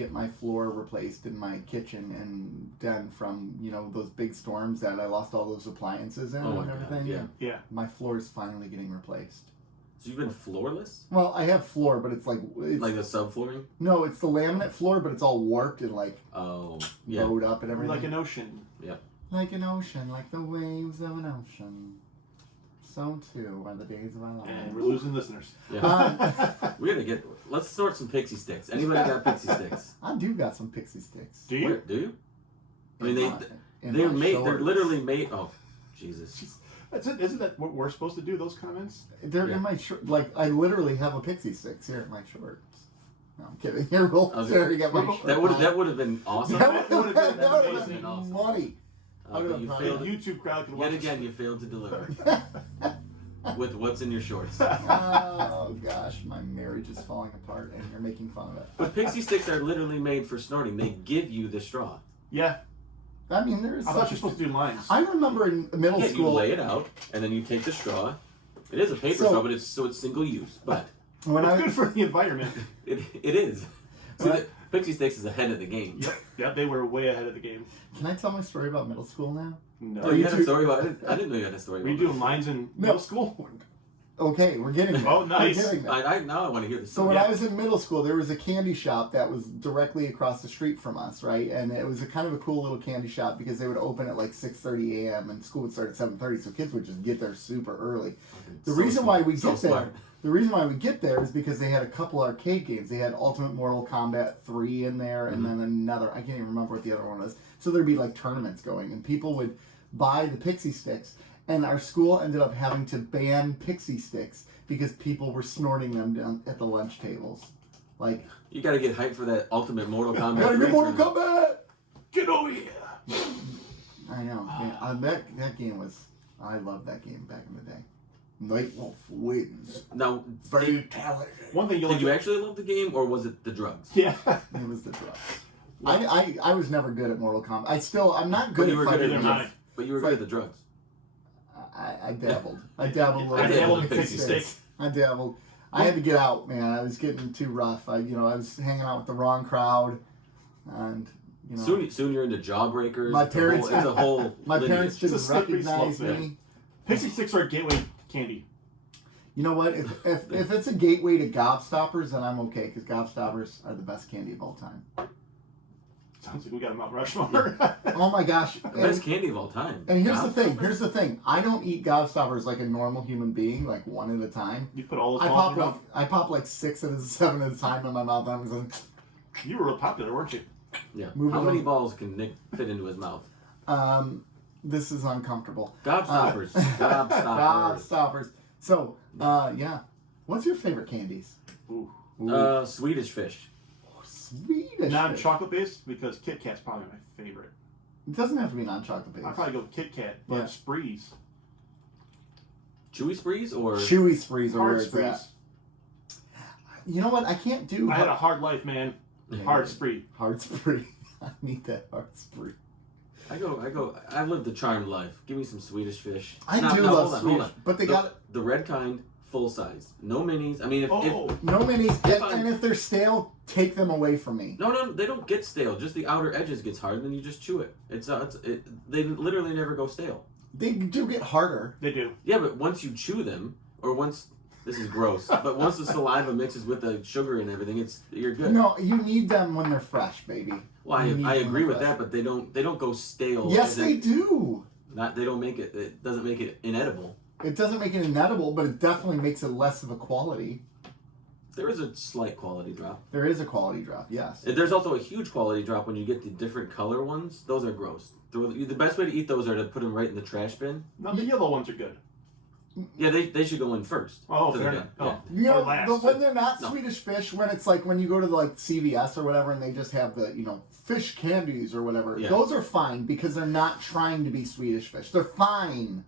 get my floor replaced in my kitchen and den from, you know, those big storms that I lost all those appliances in and everything. God, yeah. My floor is finally getting replaced. So you've been floorless? Well, I have floor, but it's like the subflooring? No, it's the laminate floor, but it's all warped and like bowed up and everything. Like an ocean. Yeah. Like an ocean, like the waves of an ocean. So too are the days of our lives. And we're losing listeners. Yeah. Let's sort some pixie sticks. Anybody got pixie sticks? I do got some pixie sticks. Do you? Where, do you? I mean, they're made. They're literally made. Oh, Jesus. That's it. Isn't that what we're supposed to do? Those comments? They're in my shorts. Like I literally have a pixie sticks here in my shorts. No, I'm kidding. Here, we'll get my shorts. That would have been awesome. That would have been awesome. Money. But you failed. YouTube crowd can watch. Yet again, you failed to deliver with what's in your shorts. Oh gosh, my marriage is falling apart, and you're making fun of it. But pixie sticks are literally made for snorting. They give you the straw. Yeah. I mean, there's. I thought you were supposed to do lines. I remember in middle school. You lay it out, and then you take the straw. It is a paper straw, but it's single use. But it's good for the environment. It is. See, pixie sticks is ahead of the game. Yep, they were way ahead of the game. Can I tell my story about middle school now? No. Oh, you had a story about it? I didn't know you had a story about it. Were you doing lines in middle school? Okay, we're getting there. Oh, nice. We're getting there. Now I want to hear the So story. when I was in middle school, there was a candy shop that was directly across the street from us, right? And it was a kind of a cool little candy shop because they would open at like 6:30 a.m. and school would start at 7:30, so kids would just get there super early. The reason why we get there is because they had a couple arcade games. They had Ultimate Mortal Kombat 3 in there, and then another. I can't even remember what the other one was. So there'd be like tournaments going, and people would buy the pixie sticks. And our school ended up having to ban pixie sticks because people were snorting them down at the lunch tables. Like, you got to get hyped for that Ultimate Mortal Kombat. gotta get Mortal Kombat! Get over here! I know. Man, that game was. I loved that game back in the day. Nightwolf wins. Now, Fatality. One thing did you actually love the game, or was it the drugs? Yeah. It was the drugs. I was never good at Mortal Kombat. I'm not good at fighting. But you were good at the drugs. I dabbled. I dabbled a little I bit. dabbled in pixie sticks. I dabbled. I had to get out, man. I was getting too rough. I was hanging out with the wrong crowd, and Soon you're into Jawbreakers. My parents, it's a whole. My parents didn't It's a slippery recognize slope, me. Pixie sticks are a gateway candy. You know what? If it's a gateway to gobstoppers, then I'm okay because gobstoppers are the best candy of all time. Sounds like we got a Mount Rushmore. Oh my gosh! Best candy of all time. And here's the thing. I don't eat gobstoppers like a normal human being, like one at a time. You put all those. I pop like 6 at a 7 at a time in my mouth. I was like, you were real popular, weren't you? Yeah. How many balls can Nick fit into his mouth? This is uncomfortable. Gobstoppers. Gobstoppers. So, yeah. What's your favorite candies? Ooh. Swedish Fish. Swedish Non-chocolate based, because Kit Kat's probably my favorite. It doesn't have to be non-chocolate based. I'd probably go with Kit Kat, but Sprees. Chewy Sprees or Chewy Sprees are where it's Sprees. at. You know what? I can't do. I had a hard life, man. Hard Spree. Hard Spree. I need that hard Spree. I've lived a charmed life. Give me some Swedish Fish. I do love Swedish, but they got the red kind, full size, no minis. I mean, if no minis, and if they're stale, take them away from me. No, they don't get stale. Just the outer edges gets hard, and then you just chew it. They literally never go stale. They do get harder. They do. Yeah, but once you chew them, or once this is gross, but once the saliva mixes with the sugar and everything, you're good. No, you need them when they're fresh, baby. Well, I agree with that, but they don't go stale. Yes, they do. They don't make it. It doesn't make it inedible. It doesn't make it inedible, but it definitely makes it less of a quality. There is a slight quality drop. There is a quality drop, yes. There's also a huge quality drop when you get the different color ones. Those are gross. The best way to eat those are to put them right in the trash bin. No, the yellow ones are good. Yeah, they should go in first. Oh, fair enough. Yeah. You know, but when they're not Swedish Fish, when it's like when you go to like CVS or whatever and they just have the, fish candies or whatever, those are fine because they're not trying to be Swedish Fish. They're fine.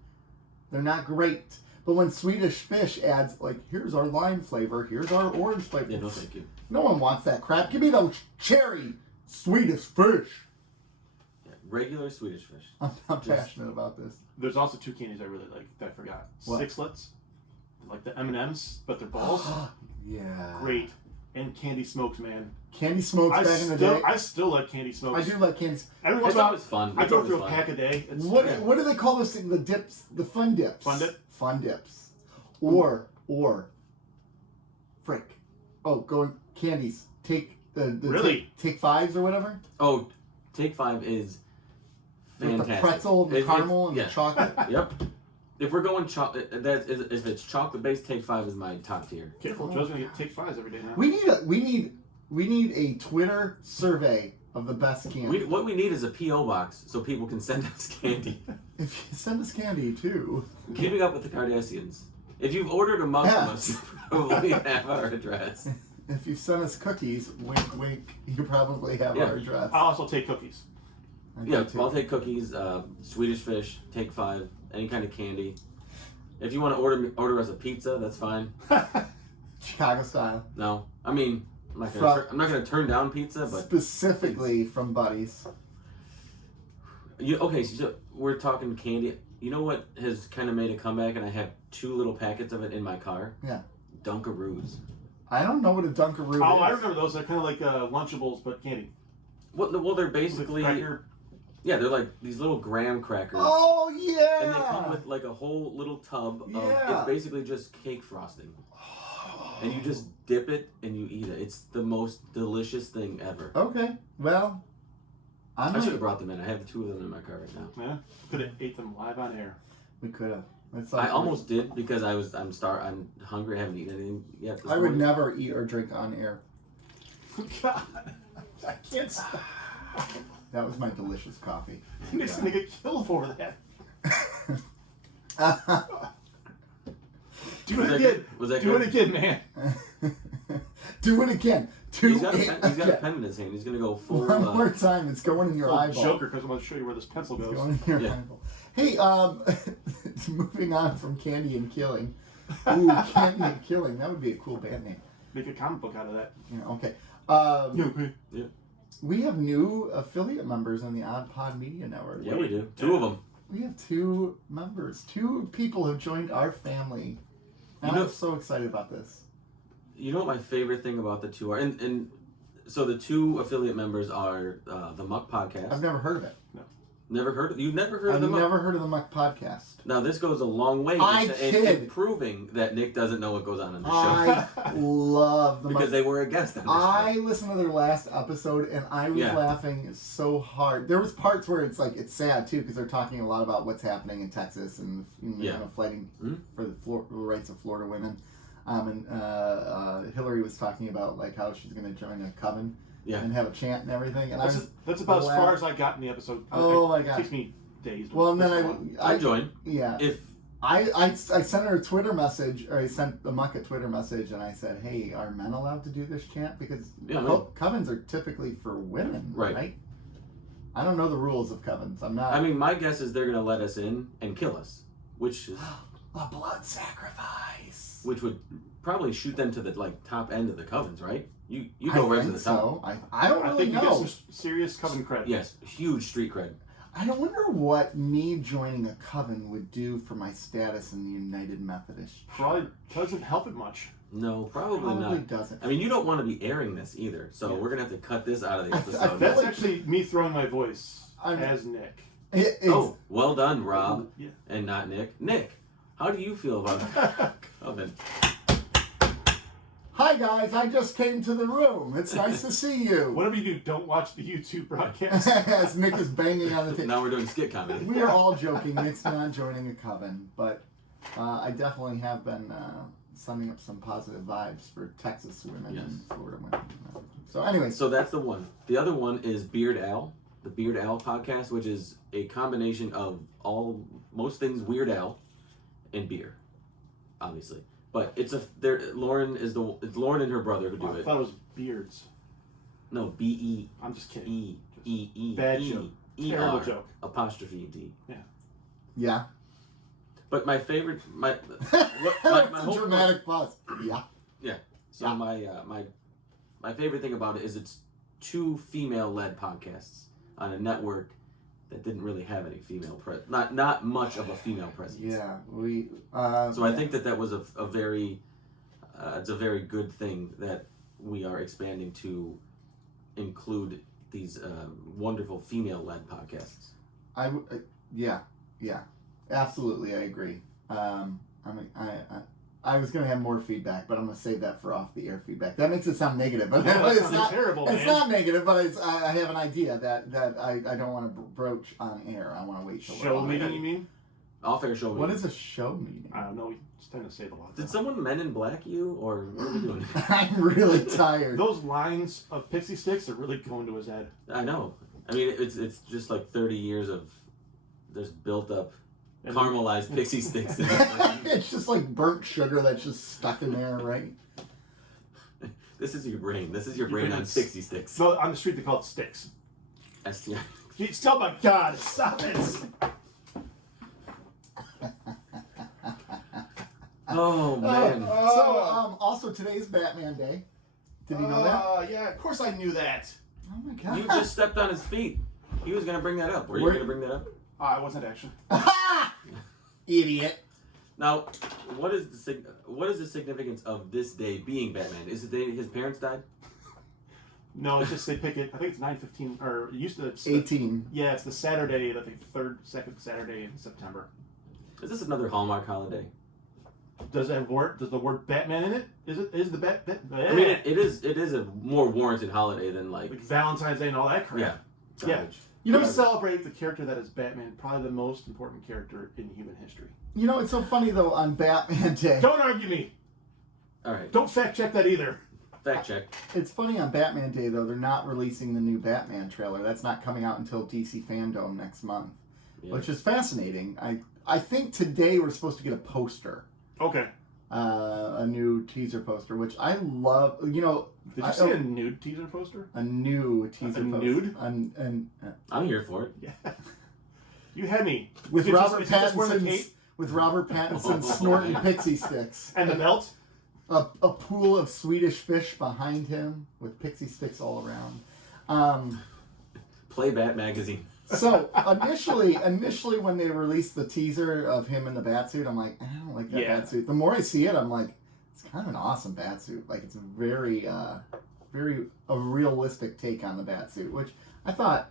They're not great. But when Swedish Fish adds, like, here's our lime flavor, here's our orange flavor. Yeah, no thank you. No one wants that crap. Give me those cherry Swedish Fish. Yeah, regular Swedish Fish. I'm passionate about this. There's also 2 candies I really like that I forgot. What? Sixlets. Like the M&M's, but they're balls. Yeah. Great. and candy smokes, man. Candy smokes back in the day. I still like candy smokes. I do like candies. Every once It's in a while, always fun. I It's go always through a fun. pack a day. It's, What do they call those things? The dips, the fun dips. Fun dip? Fun dips. Or frick. Oh, going candies. Take the Really? take fives or whatever. Oh, Take 5 is With fantastic. the pretzel, and the caramel, and yeah. the chocolate. Yep. If we're going chocolate, if it's chocolate based, Take 5 is my top tier. Careful, Joe's gonna get take 5s every day now. We need a Twitter survey of the best candy. What we need is a PO box so people can send us candy. If you send us candy too. Keeping up with the Cardassians. If you've ordered a mug from us, you probably have our address. If you send us cookies, wink, wink, you probably have Yeah. our address. I'll also take cookies. I do Yeah, too. I'll take cookies, Swedish Fish, Take 5, any kind of candy. If you want to order us a pizza, that's fine. Chicago style. No, I mean, I'm not gonna turn down pizza, but Specifically from Buddies. okay. So we're talking candy. You know what has kind of made a comeback, and I have 2 little packets of it in my car. Yeah. Dunkaroos. I don't know what a Dunkaroo is. Oh, I remember those. They're kind of like Lunchables, but candy. Well, they're basically Cracker. yeah, they're like these little graham crackers. Oh yeah. And they come with like a whole little tub of Yeah. it's basically just cake frosting. And you just dip it and you eat it. It's the most delicious thing ever. Okay. Well, I should have brought them in. I have 2 of them in my car right now. Yeah, could have ate them live on air. We could have. I almost did because I'm hungry. I haven't eaten anything yet. I would never eat or drink on air. God, I can't stop. That was my delicious coffee. Nick's gonna get killed for that. Do Was it that again. good? Was that Do good? it again, man. Do it again. He's got a pen in his hand. He's gonna go full. One more time. It's going in your Full eyeball. Joker, because I'm gonna show you where this pencil It's goes. going in your Yeah. eyeball. Hey, moving on from Candy and Killing. Ooh, Candy and Killing. That would be a cool band name. Make a comic book out of that. Yeah, okay. Okay. Yeah. We have new affiliate members in the OddPod Media Network. Yeah, we do. 2 of them. We have 2 members. 2 people have joined our family. And I'm so excited about this. You know what my favorite thing about the 2 are, and so the 2 affiliate members are the Mogh podcast. I've never heard of it. Never heard of you've never heard I've of the Mogh? never heard of the Muck podcast. Now this goes a long way in proving that Nick doesn't know what goes on in the show I love the because Muck. they were a guest on the I show. listened to their last episode and I was laughing so hard. There was parts where it's like it's sad too because they're talking a lot about what's happening in Texas and fighting for the rights of Florida women. And Hillary was talking about like how she's going to join a coven. Yeah. And have a chant and everything. And That's about as far as I got in the episode. Oh my It god! takes me days. Well, and then I join. Yeah. If I sent her a Twitter message, or I sent the Muck a Twitter message, and I said, "Hey, are men allowed to do this chant? Because covens are typically for women, right? I don't know the rules of covens. I'm not. I mean, my guess is they're going to let us in and kill us, which is a blood sacrifice, which would probably shoot them to the top end of the covens, right? You go right to the top. I don't really know. I think you get some serious coven credit. Yes, huge street cred. I don't wonder what me joining a coven would do for my status in the United Methodist Church. Probably doesn't help it much. No, probably not. Doesn't. I mean, you don't want to be airing this either, so we're gonna have to cut this out of the episode. That's actually me throwing my voice as Nick. Oh, well done, Rob, Yeah. and not Nick. Nick, how do you feel about coven? Hi guys, I just came to the room. It's nice to see you. Whatever you do, don't watch the YouTube broadcast. As Nick is banging on the table. Now we're doing skit comedy. We are all joking. Nick's not joining a coven, but I definitely have been sending up some positive vibes for Texas women and Florida women. So anyway. So that's the one. The other one is Beard Al, the Beard Al podcast, which is a combination of most things Weird Al and beer, obviously. But it's Lauren and her brother who do I it. thought it was Beards. No, B-E. I'm just kidding. E. Bad joke. Terrible E-R, joke. apostrophe D. Yeah. But my favorite, my That's a whole dramatic pause. Yeah. Yeah. So my favorite thing about it is it's 2 female-led podcasts on a network that didn't really have any female not much of a female presence. Yeah, So I think that was a very it's a very good thing that we are expanding to include these wonderful female-led podcasts. Yeah, absolutely, I agree. I was gonna have more feedback, but I'm gonna save that for off the air feedback. That makes it sound negative, but No, that it's sounds not terrible, It's man. not negative, but I have an idea that I don't want to broach on air. I want to wait till we're Show on meeting, air. you mean? Off-air show. What is a show meeting? I don't know. We just tend to say it a lot. Did someone Men in Black you, or what are we doing? I'm really tired. Those lines of pixie sticks are really going to his head. I know. I mean, it's just like 30 years of just built up And caramelized pixie sticks. It's just like burnt sugar that's just stuck in there, right? This is your brain. This is your You brain think on it's- pixie sticks. So on the street they call it sticks. STI. Jeez, oh my God! Stop it! Oh man. So also today's Batman Day. Did you know that? Yeah, of course I knew that. Oh my god! You just stepped on his feet. He was gonna bring that up. Were you Where- gonna bring that up? I wasn't actually. Idiot. Now, what is the significance of this day being Batman? Is it the day his parents died? No, it's just they pick it. I think it's 9/15, or it used to. It's 18. Yeah, it's the Saturday. I think second Saturday in September. Is this another Hallmark holiday? Does the word Batman in it? Is the bat? I mean, it is a more warranted holiday than like Valentine's Day and all that crap. yeah. Yeah. garbage. You know, We celebrate the character that is Batman, probably the most important character in human history. you know, it's so funny though on Batman Day. Don't argue me. All right. Don't fact check that either. Fact check. It's funny on Batman Day though, they're not releasing the new Batman trailer. That's not coming out until DC Fandom next month, Yeah. which is fascinating. I think today we're supposed to get a poster, Okay. a new teaser poster, which I love. You know, Did you see a nude teaser poster? a new teaser A poster. nude? I'm here for it. Yeah. You had me. With It's Robert just wearing the Pattinson. cape With Robert Pattinson snorting pixie sticks. and the belt. A pool of Swedish Fish behind him with pixie sticks all around. Play Bat magazine. So initially when they released the teaser of him in the batsuit, I'm like, I don't like that Yeah. batsuit. The more I see it, I'm like, it's kind of an awesome batsuit. Like it's a very a realistic take on the batsuit, which I thought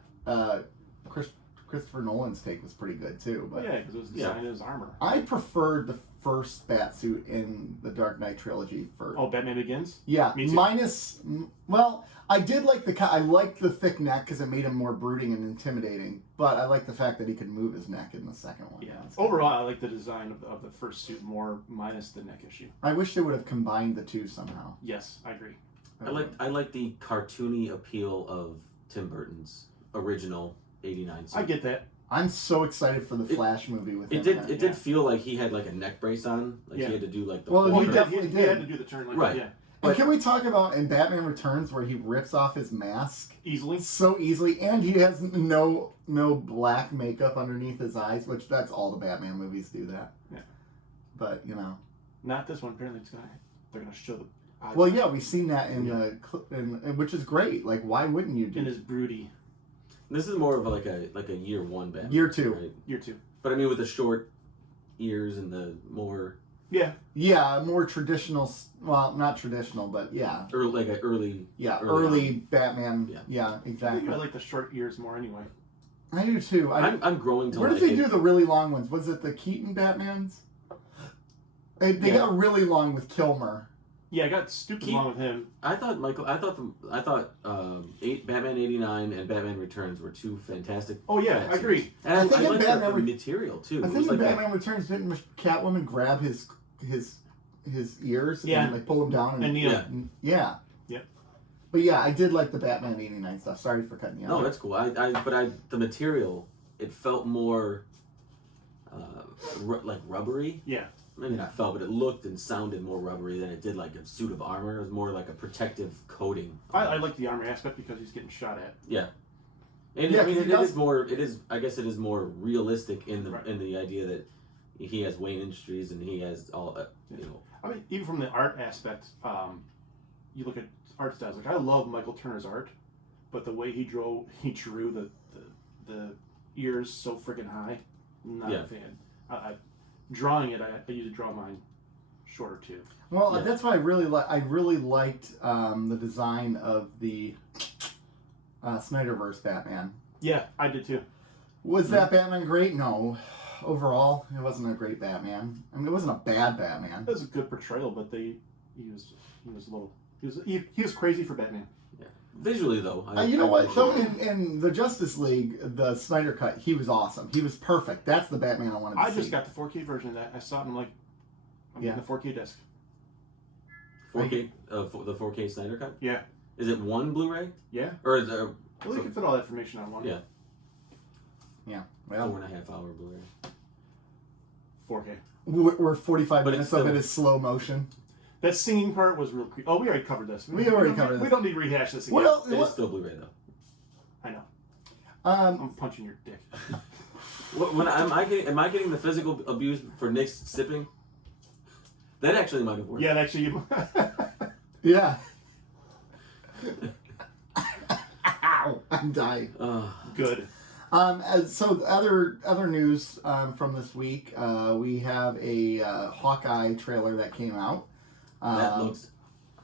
Christopher Nolan's take was pretty good too. But Yeah, because it was designed as armor. I preferred the first batsuit in the Dark Knight trilogy for. Oh, Batman Begins? Yeah, Me too. well, I did like I liked the thick neck because it made him more brooding and intimidating. But I like the fact that he could move his neck in the second one. Yeah. That's kinda- Overall, I like the design of the first suit more, minus the neck issue. I wish they would have combined the two somehow. Yes, I agree. I like the cartoony appeal of Tim Burton's original '89 suit. I get that. I'm so excited for the Flash movie with him. It did. in It did feel like he had like a neck brace on. Like Yeah. he had to do like the. Well, Well, he he, definitely he did. had to do the turn like Right. that, yeah. And but- can we talk about in Batman Returns where he rips off his mask Easily. so easily, and he has no black makeup underneath his eyes, which that's all the Batman movies do that. Yeah. But you know. Not this one. Apparently, they're gonna show the. Well, yeah, we've seen that in which is great. Like, why wouldn't you do? In his broody This is more of like a year one Batman. Year two. Right? year two. But I mean, with the short ears and the more Yeah. Yeah, more traditional. Well, not traditional, but yeah, early, like an early. early Batman. Yeah. Yeah, I exactly. think I like the short ears more anyway. I do too. I'm growing to Where like did they it. do the really long ones? Was it the Keaton Batmans? They Yeah. got really long with Kilmer. Yeah, I got stupid Keep- along with him. I thought Batman '89 and Batman Returns were two fantastic. Oh yeah, I Batsuits. agree. And I think I in like Batman the material too. I It think was in like Batman Returns, didn't Catwoman grab his ears Yeah. and like pull them down? And Yeah. Yeah. Yep. But yeah, I did like the Batman '89 stuff. Sorry for cutting you off. No, that's cool. The material, it felt more like rubbery. Yeah. Maybe not felt, but it looked and sounded more rubbery than it did like a suit of armor. It was more like a protective coating. I like the armor aspect because he's getting shot at. Yeah. And Yeah, I mean, 'cause it he does- is more. It is. I guess it is more realistic in the Right. in the idea that he has Wayne Industries and he has all. You know. I mean, even from the art aspect, you look at art styles. Like I love Michael Turner's art, but the way he drew the ears so freaking high, not Yeah. a fan. Drawing it, I usually draw mine shorter too. Well, Yeah. that's why I really liked the design of the Snyderverse Batman. Yeah, I did too. Was that Batman great? No. Overall, it wasn't a great Batman. I mean, it wasn't a bad Batman. It was a good portrayal, but he was crazy for Batman. Yeah. Visually though, You know what? So appreciate it. in the Justice League, the Snyder cut, he was awesome. He was perfect. That's the Batman I wanted to see. I just got the 4K version of that. I saw it in getting the 4K disc. 4K, the 4K Snyder cut. Yeah. Is it one Blu-ray? Yeah. Or is there? Well, you can fit all that information on one. Yeah. Yeah. Well, 4.5 hour Blu-ray. 4K. we're 45 But minutes it's of still- it is slow motion. That singing part was real creepy. Oh, we already covered this. We already covered this. We don't need to rehash this again. Well, It is still Blu-ray though. I know. um, I'm punching your dick. Am I getting the physical abuse for Nick's sipping? That actually might have worked. Yeah, actually. yeah. Ow, I'm dying. Good. So other news from this week, we have a Hawkeye trailer that came out. That looks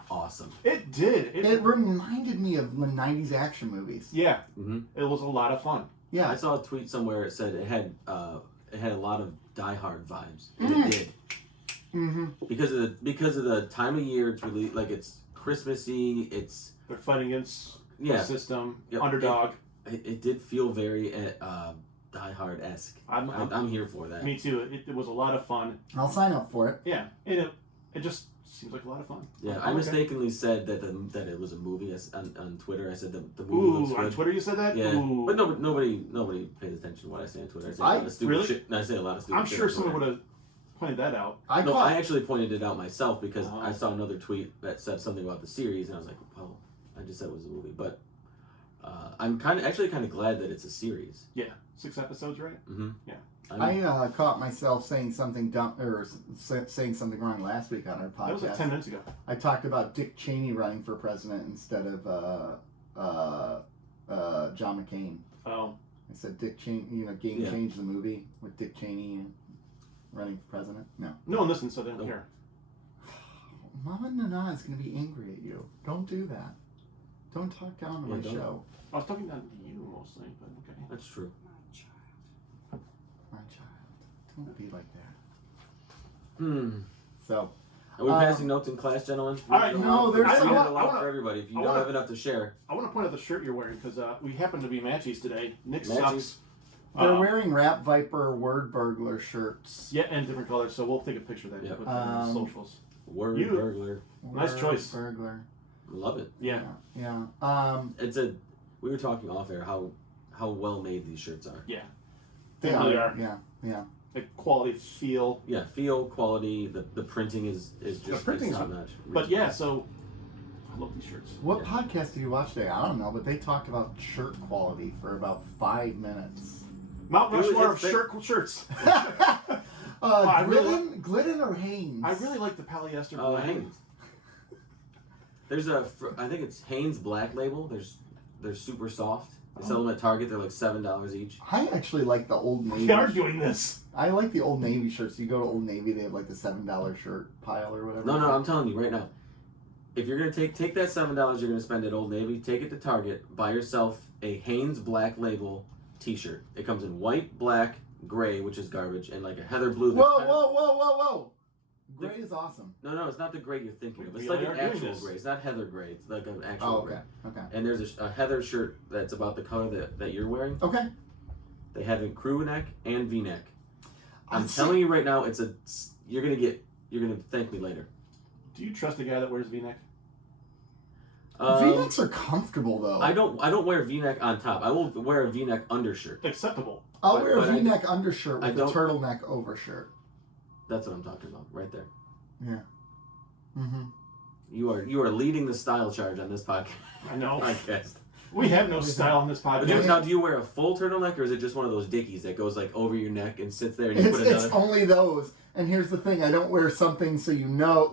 awesome. It did. It reminded me of the '90s action movies. Yeah. Mm-hmm. It was a lot of fun. Yeah. I saw a tweet somewhere. It said it had a lot of Die Hard vibes. And it did. Mm-hmm. Because of the time of year it's released. Like it's Christmassy. It's They're fighting against the yeah. system, Yep. underdog. It did feel very Die Hard-esque. I'm here for that. Me too. It was a lot of fun. I'll sign up for it. Yeah, and it just seems like a lot of fun. Yeah, I Okay. mistakenly said that it was a movie on Twitter. I said the movie looks Ooh, good. on Twitter you said that? Yeah, Ooh. but nobody pays attention to what I say on Twitter. I say a lot of stupid really? shit. I say a lot of stupid I'm shit sure on someone Twitter. would have pointed that out. No, I actually pointed it out myself because Oh. I saw another tweet that said something about the series, and I was like, well, I just said it was a movie. But I'm kind of glad that it's a series. Yeah, 6 episodes, right? Mm-hmm. Yeah. I caught myself saying something dumb or saying something wrong last week on our podcast. That was like 10 minutes ago. I talked about Dick Cheney running for president instead of John McCain. Oh, I said Dick Cheney, Game Yeah. Change the movie with Dick Cheney running for president. No. no one listened, so they don't Nope. care. Mama Nana is going to be angry at you. Don't do that. Don't talk down to Yeah, my don't. show. I was talking down to you mostly, but okay. That's true. My child. Don't be like that. Hmm. So, Are we passing notes in class, gentlemen? All right, no, there's I some- got I a lot wanna- for everybody. If you I don't wanna- have enough to share, I want to point out the shirt you're wearing because we happen to be matchies today. Nick Matchies. sucks. they're wearing Rap Viper Word Burglar shirts. Yeah, and different colors, so we'll take a picture of that and Yep. put that on the socials. word You- burglar, Nice Word choice. Burglar. love it. Yeah. Yeah. We were talking off air how well made these shirts are. They really are. are. Yeah. Yeah. The quality, feel. Yeah, feel, quality, the printing is just printing's top good. notch. But yeah, so I love these shirts. What Yeah. podcast did you watch today? I don't know, but they talked about shirt quality for about 5 minutes. Mount It was- Rushmore of it's- shirts. Glidden, really Glidden or Hanes? I really like the polyester Oh, blend. Hanes. There's I think it's Hanes Black Label. They're super soft. They sell them at Target. They're like $7 each. I actually like the Old Navy. They are doing this. I like the Old Navy shirts. You go to Old Navy, they have like the $7 shirt pile or whatever. No, I'm telling you right now. If you're gonna take that $7 you're gonna spend at Old Navy, take it to Target. Buy yourself a Hanes Black Label T-shirt. It comes in white, black, gray, which is garbage, and like a heather blue. That's Whoa, kind of- whoa, whoa, whoa, whoa! Gray is awesome. No, it's not the gray you're thinking of. It's We like really an are doing actual this. gray. It's not heather gray. It's like an actual Oh, gray. okay, okay, And there's a heather shirt that's about the color that you're wearing. okay. They have a crew neck and V-neck. I'm I'd telling you right now, you're gonna thank me later. Do you trust a guy that wears V-neck? V-necks are comfortable though. I don't wear V-neck on top. I will wear a V-neck undershirt. Acceptable. I'll but- wear a but I- V-neck undershirt I with a don't- turtleneck overshirt. That's what I'm talking about, right there. Yeah. Mm-hmm. You are leading the style charge on this podcast. I know. podcast. We have no style on this But podcast. do you wear a full turtleneck, or is it just one of those dickies that goes like over your neck and sits there and you It's put another? only those. And here's the thing: I don't wear something so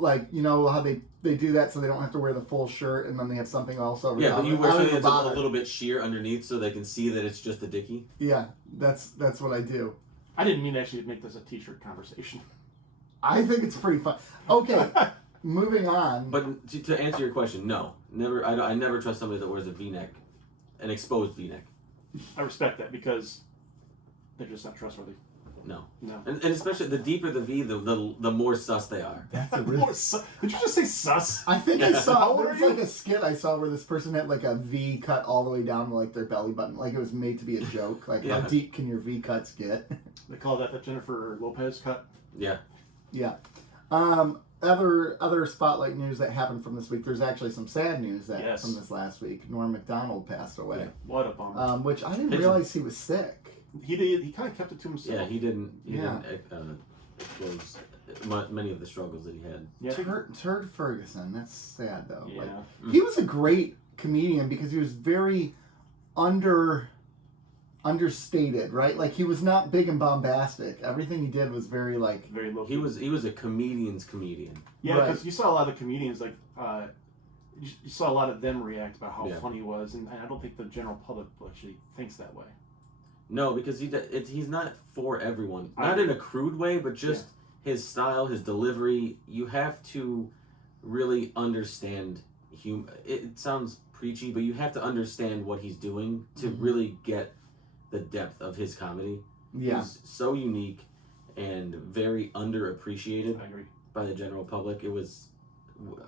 like how they do that so they don't have to wear the full shirt and then they have something else over. Yeah, top. but you I wear don't something even that's a bother. little bit sheer underneath so they can see that it's just a dickie. Yeah, that's what I do. I didn't mean to actually make this a t-shirt conversation. I think it's pretty fun. Okay, moving on. But to answer your question, no, never. I never trust somebody that wears a V-neck, an exposed V-neck. I respect that because they're just not trustworthy. No. No. And especially the deeper the V, the more sus they are. That's a really... Did you just say sus? I think I How saw, old there are was you? like a skit I saw where this person had like a V cut all the way down to like their belly button. Like it was made to be a joke. Like Yeah. how deep can your V cuts get? They call that the Jennifer Lopez cut. Yeah. Yeah. Other spotlight news that happened from this week. There's actually some sad news that from this last week. Norm Macdonald passed away. Yeah. What a bummer. Which I didn't Pigeon. realize he was sick. He did. He kind of kept it to himself. Yeah, he didn't expose many of the struggles that he had. Yeah. Turd Ferguson. That's sad though. Yeah. Like, he was a great comedian because he was very understated, right? Like he was not big and bombastic. Everything he did was very like Very low. He was a comedian's comedian. Yeah, Right. because you saw a lot of the comedians like you saw a lot of them react about how Yeah. funny he was, and I don't think the general public actually thinks that way. No, because he's not for everyone. I Not agree. in a crude way, but just his style, his delivery. You have to really understand it sounds preachy, but you have to understand what he's doing to really get the depth of his comedy. yeah. He's so unique and very underappreciated I agree. by the general public. It was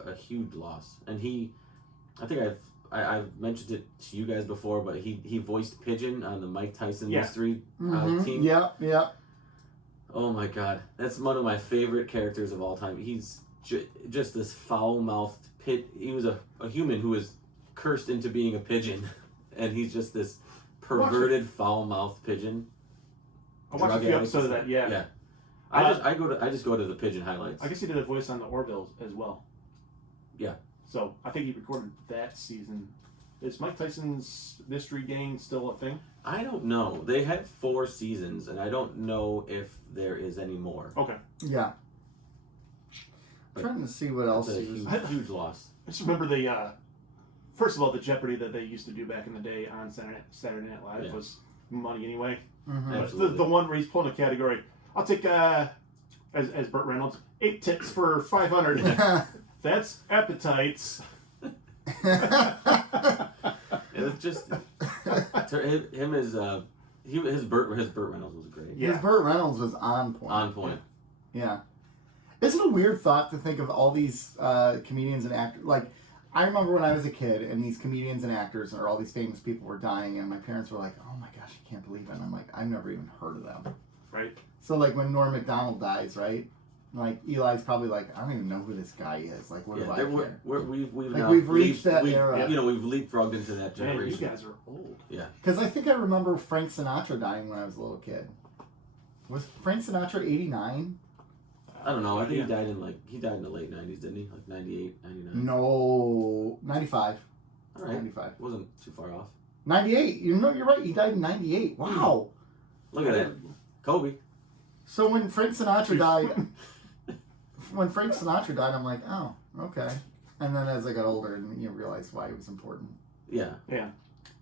a huge loss, and I think I've mentioned it to you guys before, but he voiced Pigeon on the Mike Tyson mystery team. Yeah, yeah. Oh my God, that's one of my favorite characters of all time. He's just this foul-mouthed pit. He was a human who was cursed into being a pigeon, and he's just this perverted, foul-mouthed pigeon. I watched a few episodes of that. Yeah. Yeah. I just go to the pigeon highlights. I guess he did a voice on the Orville as well. Yeah. So I think he recorded that season. Is Mike Tyson's Mystery Gang still a thing? I don't know. They had 4 seasons, and I don't know if there is any more. Okay. Yeah. I'm trying to see what else It's a he was. huge loss. I just remember the first of all, the Jeopardy that they used to do back in the day on Saturday Night Live was money anyway. Mhm. Absolutely. The one where he's pulling a category. I'll take as Burt Reynolds 8 tits for 500. That's appetites. It's just him as his Burt Reynolds was great. Yeah. His Burt Reynolds was on point. On point. Yeah. Isn't it a weird thought to think of all these comedians and actors? Like, I remember when I was a kid and these comedians and actors or all these famous people were dying, and my parents were like, oh my gosh, I can't believe it. And I'm like, I've never even heard of them. Right. So, like, when Norm Macdonald dies, right? Like, Eli's probably like, I don't even know who this guy is. Like, what do I care? We've Like, now we've reached that era. You know, we've leapfrogged into that Man, you generation. guys are old. Yeah. Because I think I remember Frank Sinatra dying when I was a little kid. Was Frank Sinatra 89? I don't know. I think he died in the late 90s, didn't he? Like 98, 99. No, 95. All right. 95. Wasn't too far off. 98. You know, you're right. He died in 98. Wow. Look at that. Kobe. So when Frank Sinatra died, I'm like, oh, okay. And then as I got older, and you realize why it was important. Yeah. Yeah.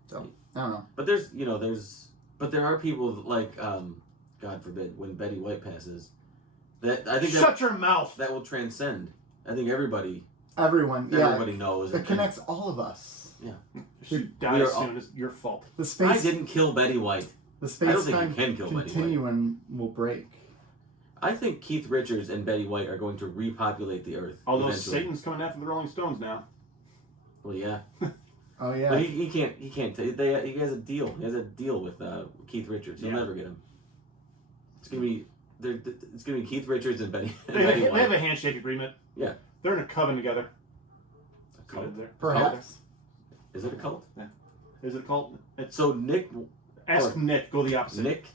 So I don't know. But there are people like, God forbid, when Betty White passes, that I think Shut your mouth. that will transcend. I think everybody Everybody knows. It connects all of us. She dies soon. It's your fault. The I space, didn't kill Betty White. the I don't space think time you can kill Betty White. continuum will break. I think Keith Richards and Betty White are going to repopulate the Earth. Although eventually. Satan's coming after the Rolling Stones now. Well, yeah. Oh yeah. But he can't. He has a deal. He has a deal with Keith Richards. He'll never get him. It's gonna be. It's gonna be Keith Richards and Betty. They have a handshake agreement. Yeah. They're in a coven together. A cult? Perhaps. Is it a cult? Yeah. Is it a cult? It's, So Nick. ask Nick. Go the opposite. Nick,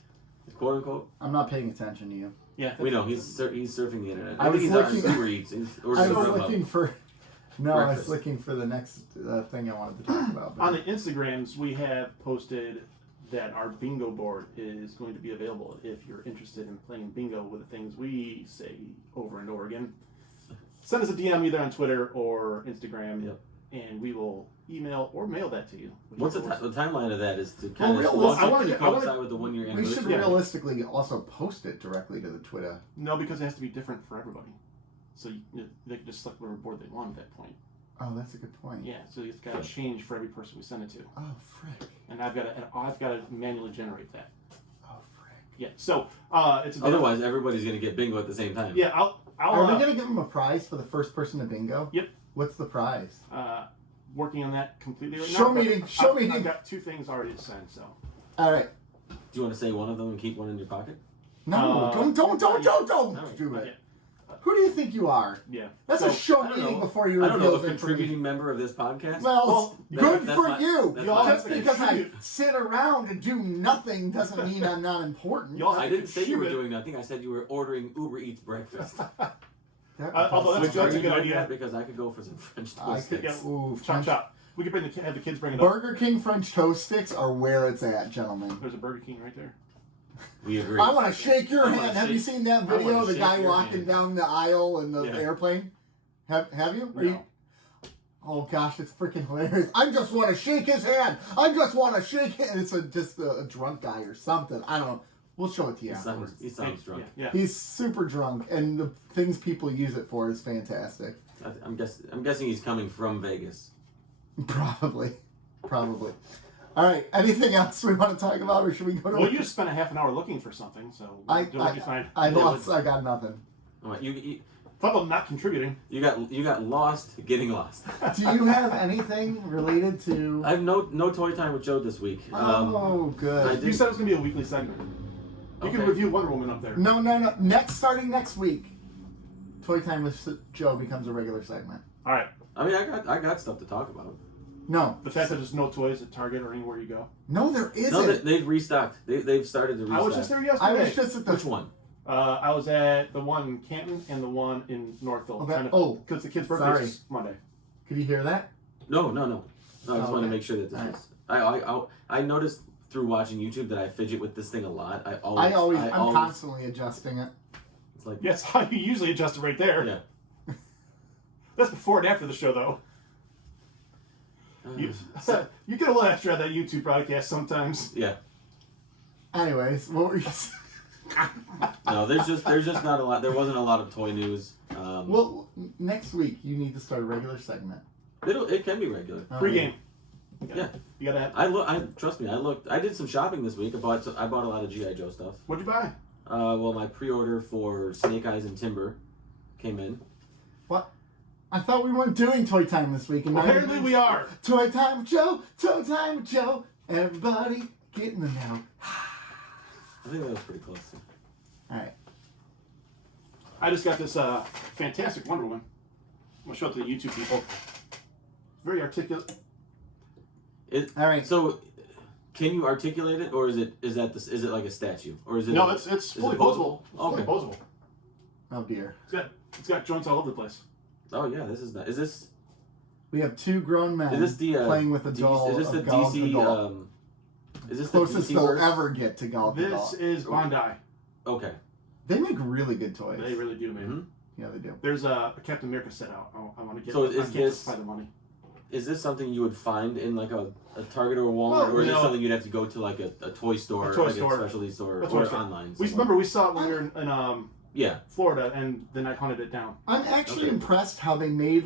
quote unquote. I'm not paying attention to you. Yeah. We know he's surfing the internet. I I think he's was on looking- Uber Eats. I was looking for. No, I was Breakfast. looking for the next thing I wanted to talk about. but- On the Instagrams, we have posted that our bingo board is going to be available if you're interested in playing bingo with the things we say over and over again. Send us a DM either on Twitter or Instagram. Yep. and we will email or mail that to you. What's the whichever timeline of that? Is to kind of realistically, launch it to I wanna- coincide with the 1 year We anniversary. should realistically also post it directly to the Twitter. works. No, because it has to be different for everybody. So they can just select whatever board they want at that point. Oh, that's a good point. Yeah, so it's got to change for every person we send it to, Oh, frick. and I've got to manually generate that. Oh, frick. Yeah, so it's Otherwise, everybody's gonna get bingo at the same time. Yeah, I'll Are we going to give them a prize for the first person to bingo? Yep. What's the prize? working on that completely right Show now. meeting. I've got 2 things already to send, so. All right. Do you want to say one of them and keep one in your pocket? No, don't Alright. do Not it. yet. Who do you think you are? Yeah. That's So, a show I don't meeting know. before you I don't reveal know, a the information. contributing member of this podcast. Well, that- good that's for my- you. that's Y'all my Just have to because I contribute. sit around and do nothing doesn't mean I'm not important. Y'all I didn't say you were contribute. doing nothing. I said you were ordering Uber Eats breakfast. Although Which that's are a you good doing idea. that? Because I could go for some French I toast could, sticks. ooh, Chop French, chop. We could have the kids bring it up. Burger King French toast sticks are where it's at, gentlemen. There's a Burger King right there. We agree. I want to shake your I wanna hand. Have you shake- seen that I wanna video of the shake guy your walking hand. down the aisle in the Yeah. airplane? Have you? Are No. you? Oh gosh, it's freaking hilarious. I just want to shake his hand. I just want to shake it. And it's just a drunk guy or something. I don't know. We'll show it to you afterwards. He sounds drunk. Yeah. He's super drunk, and the things people use it for is fantastic. I'm guessing he's coming from Vegas. Probably. All right. Anything else we want to talk about, or should we go to? Well, you just spent a half an hour looking for something, so what'd you find? I lost. I got nothing. All right, you Thought about not contributing. got lost getting lost. Do you have anything related to? I have no toy time with Joe this week. Oh, good. I did- You said it was gonna be a weekly segment. You can Okay. review Wonder Woman up there. No. Starting next week, Toy Time with Joe becomes a regular segment. All right. I mean, I got stuff to talk about. No, The fact that there's no toys at Target or anywhere you go. there isn't. No, they've restocked. They've started to restock. I was just there yesterday. I was just at the. Which one? I was at the one in Canton and the one in Northville. Okay. Oh, because the kid's sorry. birthday is Monday. Could you hear that? No. I just wanted to Okay. make sure that this Alright. was. I noticed through watching YouTube that I fidget with this thing a lot. I'm I'm constantly adjusting it. It's like Yes, how you usually adjust it right there. yeah. That's before and after the show, though. You get a little extra on that YouTube broadcast sometimes. Yeah. Anyways, what were you saying? No, there's just not a lot. There wasn't a lot of toy news. Well, next week you need to start a regular segment. It can be regular. Pre-game. Yeah. You got that? Trust me. I did some shopping this week. I bought a lot of GI Joe stuff. What'd you buy? Well, my pre-order for Snake Eyes and Timber came in. What? I thought we weren't doing Toy Time this week. And now Apparently you're- we are. Toy Time with Joe. Toy Time with Joe. Everybody get in the now. I think that was pretty close. All right. I just got this fantastic Wonder Woman. I'm gonna show it to the YouTube people. Very articulate. All right. So, can you articulate it, or is it like a statue, or is it? No, it's fully posable. It's fully Okay. posable. Oh dear. It's got joints all over the place. Oh yeah, this is not. Is this? We have 2 grown men Is this the playing with a doll. Is this the of Gal DC? Gadot. Is this Closest the DC they'll verse? ever get to Gal This Gadot. is Bondi. Okay. They make really good toys. They really do, man. Mhm. Yeah, they do. There's a Captain America set out. I want to get. So I is can't this- justify the money. Is this something you would find in like a Target or a Walmart, Oh, or is it no. something you'd have to go to like a toy store, A toy like store. a specialty store, A toy or store. online? We somewhere? remember we saw it when we were in Yeah. Florida, and then I hunted it down. I'm actually Okay. impressed how they made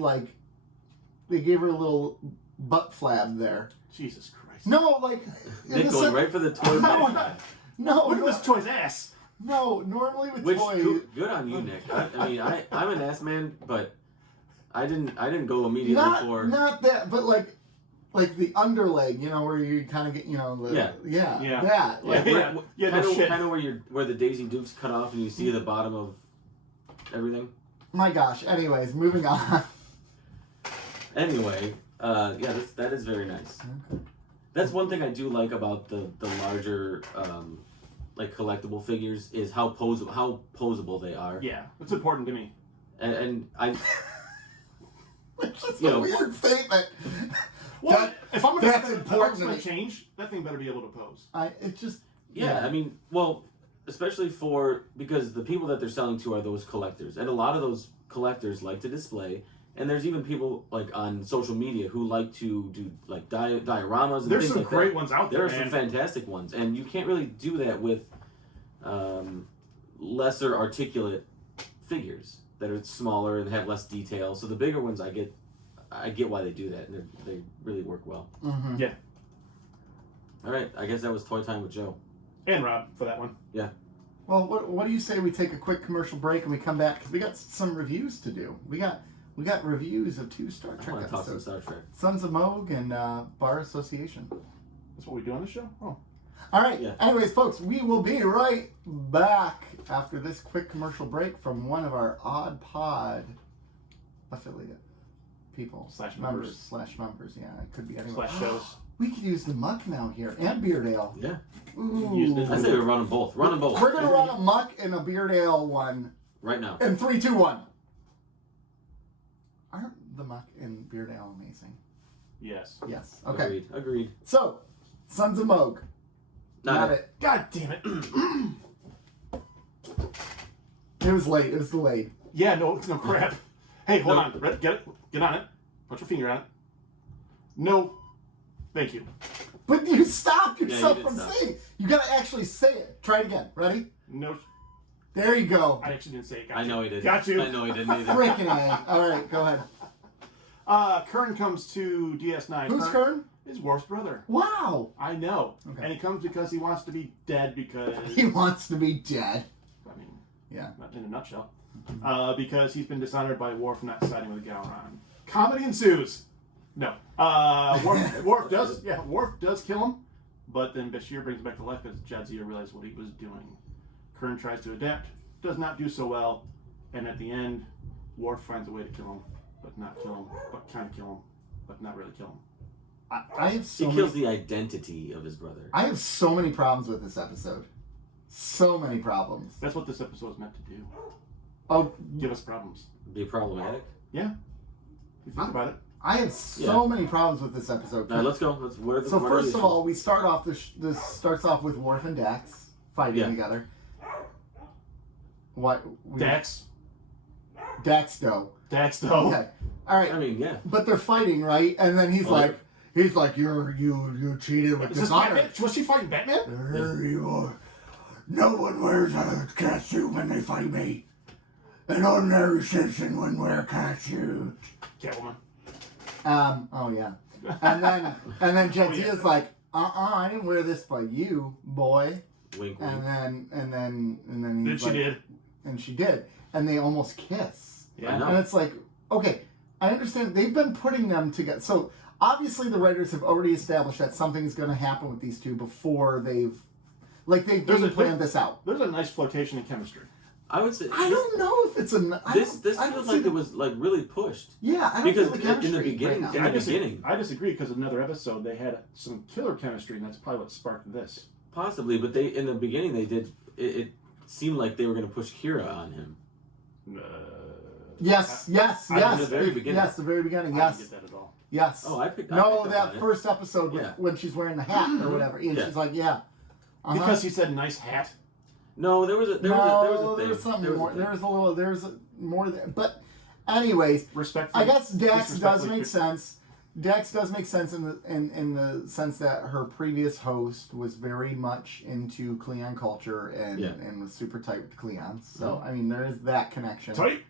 they gave her a little butt flab there. Jesus Christ! No, like in Nick the going sen- right for the toy. No, guy. no, Look at no, this toy's ass. no. Normally with Which toys, good on you, Nick. I mean, I'm an ass man, but I didn't go immediately for. not that, but like the underleg, where you kind of get, Yeah. Yeah. that. Like, Yeah. Yeah, no shit. Kind of where the Daisy Dukes cut off and you see the bottom of everything. my gosh. Anyways, moving on. Anyway, yeah, that is very nice. Okay. That's one thing I do like about the larger like collectible figures is how posable they are. Yeah, it's important to me. And I It's just You a know, weird statement. Well, That- if I'm that's gonna important to spend me. change, that thing better be able to pose. It just. yeah, I mean, well, especially because the people that they're selling to are those collectors, and a lot of those collectors like to display, And there's even people like on social media who like to do like dioramas and There's things some like great that. ones out there. There are some fantastic ones, and you can't really do that with lesser articulate figures that are smaller and have less detail. So the bigger ones, I get why they do that, and they really work well. Mm-hmm. Yeah. All right, I guess that was Toy Time with Joe. And Rob for that one. Yeah. Well, what do you say we take a quick commercial break and we come back because we got some reviews to do. We got reviews of 2 Star I Trek want to talk some episodes. Star Trek. Sons of Mogh and Bar Association. That's what we do on the show? Oh. All right. Yeah. Anyways, folks, we will be right back after this quick commercial break from one of our OddPod affiliate people. Slash members. Slash members. Yeah, it could be anyone. Slash shows. We could use the muck now here and Beard Ale. Yeah. Ooh. I say we run them both. Run them both. We're gonna run a muck and a Beard Ale one right now. in 3, 2, 1. Aren't the muck and Beard Ale amazing? Yes. Yes. Okay. Agreed. So, Sons of Mogh. Not it. God damn it. It was late. It was delayed. Yeah, no crap. Hey, hold No. on. Get on it. Put your finger on it. No. Thank you. But you stopped you yourself did from stop. saying it. You gotta actually say it. Try it again. Ready? No. There you go. I actually didn't say it. Got I you. know he didn't. Got you. I know he didn't either. Freaking A. All right, go ahead. Kern comes to DS9. Who's Kern? His Worf's brother. Wow. I know. Okay. And he comes because he wants to be dead because... He wants to be dead. I mean, Yeah. not in a nutshell. Because he's been dishonored by Worf not siding with Gowron. Comedy ensues. No. Worf does kill him, but then Bashir brings him back to life because Jadzia realized what he was doing. Kern tries to adapt, does not do so well, and at the end, Worf finds a way to kill him, but not kill him, but kind of kill him, but not really kill him. I have so He kills many, the identity of his brother. I have so many problems with this episode. So many problems. That's what this episode is meant to do. Oh, Give us problems. Be problematic. Yeah. If you think about it. I have so many problems with this episode. All right, let's go. What are the, So what are the first of issues? all, we start off. This starts off with Worf and Dax fighting together. What? Dax. Daxdo. Dax, though. Okay. All right. I mean, yeah. But they're fighting, right? And then he's like, you cheated with Is this dishonor. Batman? Was she fighting Batman? There you are. No one wears a cat suit when they fight me. An ordinary citizen wouldn't wear a cat suit. Catwoman. Oh yeah. And then Jadzia's yeah. like, I didn't wear this for you, boy. Wink, wink. And then Then he's she like, did. and she did, and they almost kiss. I know. And it's like, okay, I understand they've been putting them together. So obviously the writers have already established that something's going to happen with these two before they've planned this out. There's a nice flirtation in chemistry. I would say I don't know if it's a. this feels like it was like really pushed. Yeah, I don't Because feel the in the chemistry beginning- right in now. the beginning. I disagree because another episode they had some killer chemistry, and that's probably what sparked this. Possibly, but they in the beginning they did. It seemed like they were going to push Kira on him. Yes. In the very beginning. Yes, the very beginning. I Yes. didn't get that at all. Yes. Oh, I picked No, up that on it. first episode when she's wearing the hat or whatever, and Yeah. she's like, yeah. Uh-huh. Because he said nice hat. No, there was a thing. There was something There was a more. thing. There was a little. There was more. But, anyways, Respectfully. I guess Dax does disrespectfully make sense. Dax does make sense in the sense that her previous host was very much into Klingon culture and was super tight with the Klingons. So I mean, there is that connection. Tight.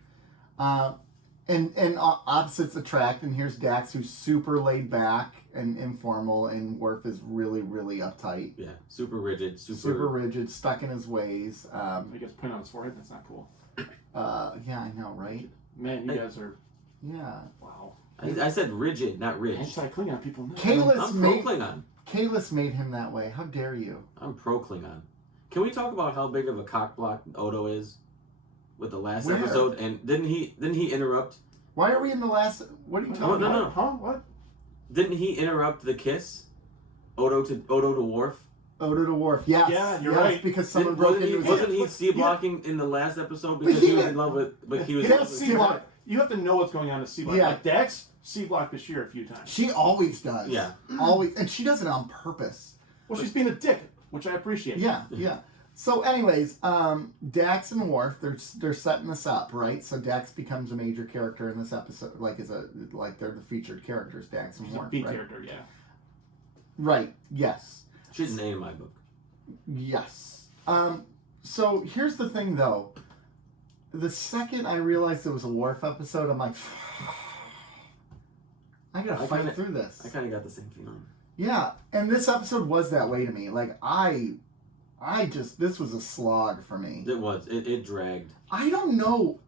And opposites attract. And here's Dax, who's super laid back and informal, and Worf is really, really uptight. Yeah, super rigid, Super rigid, stuck in his ways. I guess put on his forehead. That's not cool. Yeah, I know, right? Man, you guys are Yeah. wow. I said rigid, not rich. Anti-Klingon people. No. Kalis I'm pro made Klingon. Kalis made him that way. How dare you? I'm pro Klingon. Can we talk about how big of a cockblock Odo is with the last Where? episode? And didn't he interrupt? Why are we in the last? What are you talking no, about? no. Huh? What? Didn't he interrupt the kiss? Odo to Worf. Odo to Worf. Yes. Yeah, you're yes, right. Because someone broke into his. Wasn't he sea blocking in the last episode because he he was did- in love with? But he was. He in does love with- sea block. You have to know what's going on to C-Block. Yeah. Like Dax, C-Block Bashir a few times. She always does. Yeah. Always, and she does it on purpose. Well, she's being a dick, which I appreciate. Yeah, yeah. So, anyways, Dax and Worf, they're setting this up, right? So Dax becomes a major character in this episode, like they're the featured characters, Dax and She's a Worf, B right? character, yeah. Right. Yes. She's an A in my book. Yes. So here's the thing, though. The second I realized it was a Worf episode, I'm like, I gotta fight through this. I kind of got the same feeling. Yeah, and this episode was that way to me. Like this was a slog for me. It was. It dragged. I don't know.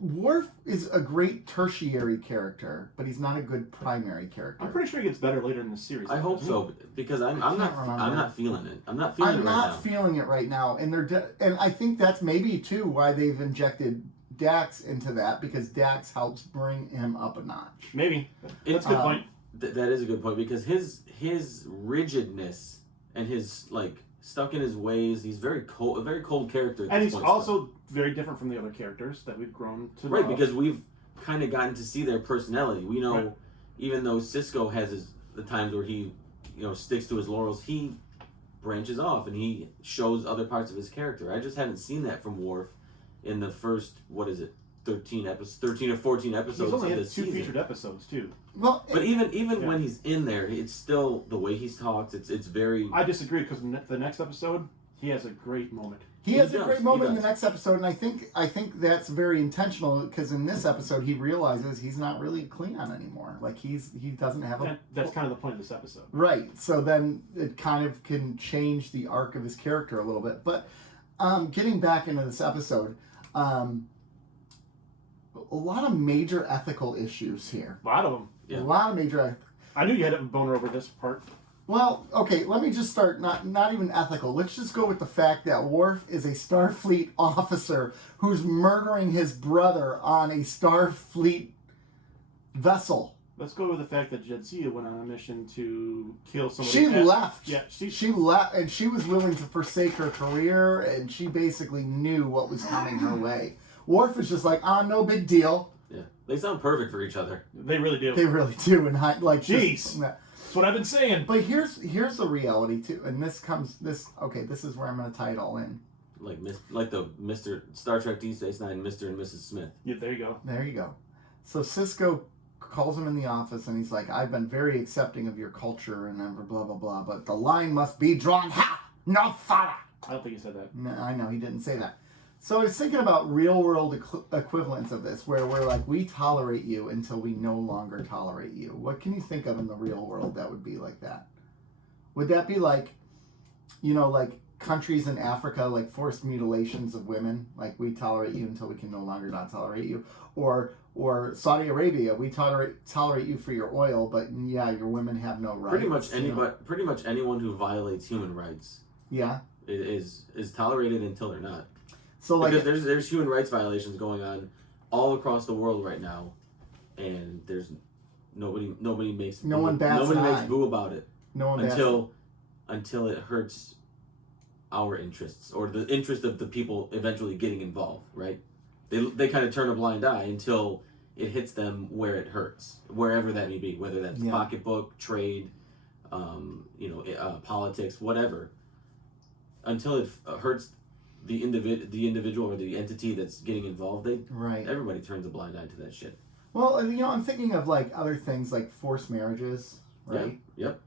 Worf is a great tertiary character, but he's not a good primary character. I'm pretty sure he gets better later in the series. I hope so, because I'm not feeling it. I'm not feeling it right now. I'm not feeling it right now, and and I think that's maybe too why they've injected Dax into that, because Dax helps bring him up a notch. Maybe. That's a good point. That is a good point, because his rigidness and his stuck in his ways. He's a very cold character. And he's also very different from the other characters that we've grown to love. Right, because we've kind of gotten to see their personality. We know, even though Cisco has the times where he, sticks to his laurels, he branches off and he shows other parts of his character. I just haven't seen that from Worf in the first 13 or 14 episodes he's only of had this two season. featured episodes too. Well, But even when he's in there, it's still the way he talks. It's very. I disagree, because the next episode he has a great moment. he has a does, great he moment in does. the next episode, and I think that's very intentional, because in this episode he realizes he's not really a Klingon anymore. Like he doesn't have a. That's kind of the point of this episode. Right. So then it kind of can change the arc of his character a little bit. But getting back into this episode, a lot of major ethical issues here. A lot of them. Yeah. A lot of major. I knew you had a boner over this part. Well, okay, let me just start, not even ethical. Let's just go with the fact that Worf is a Starfleet officer who's murdering his brother on a Starfleet vessel. Let's go with the fact that Jadzia went on a mission to kill somebody. She left. Yeah, she left, and she was willing to forsake her career, and she basically knew what was coming her way. Worf is just like, no big deal. Yeah, they sound perfect for each other. They really do. They really do, and Jeez. That's what I've been saying. But here's the reality too, and this is where I'm going to tie it all in. Like the Mr. Star Trek DS9, Mr. and Mrs. Smith. Yeah, there you go. There you go. So Cisco calls him in the office, and he's like, I've been very accepting of your culture and blah blah blah, but the line must be drawn. Ha! No further. I don't think you said that. No, I know he didn't say that. So I was thinking about real world equivalents of this, where we're like, we tolerate you until we no longer tolerate you. What can you think of in the real world that would be like that? Would that be like countries in Africa, like forced mutilations of women, like we tolerate you until we can no longer not tolerate you, or Saudi Arabia, we tolerate you for your oil, but yeah, your women have no rights. Pretty much anyone who violates human rights, is tolerated until they're not. So because there's human rights violations going on all across the world right now, and there's nobody makes boo about it. No one until it hurts our interests or the interest of the people eventually getting involved, right? They kind of turn a blind eye until it hits them where it hurts, wherever that may be, whether that's pocketbook, trade, politics, whatever. Until it hurts the individual or the entity that's getting involved, everybody turns a blind eye to that shit. Well, I'm thinking of other things like forced marriages, right? Yep.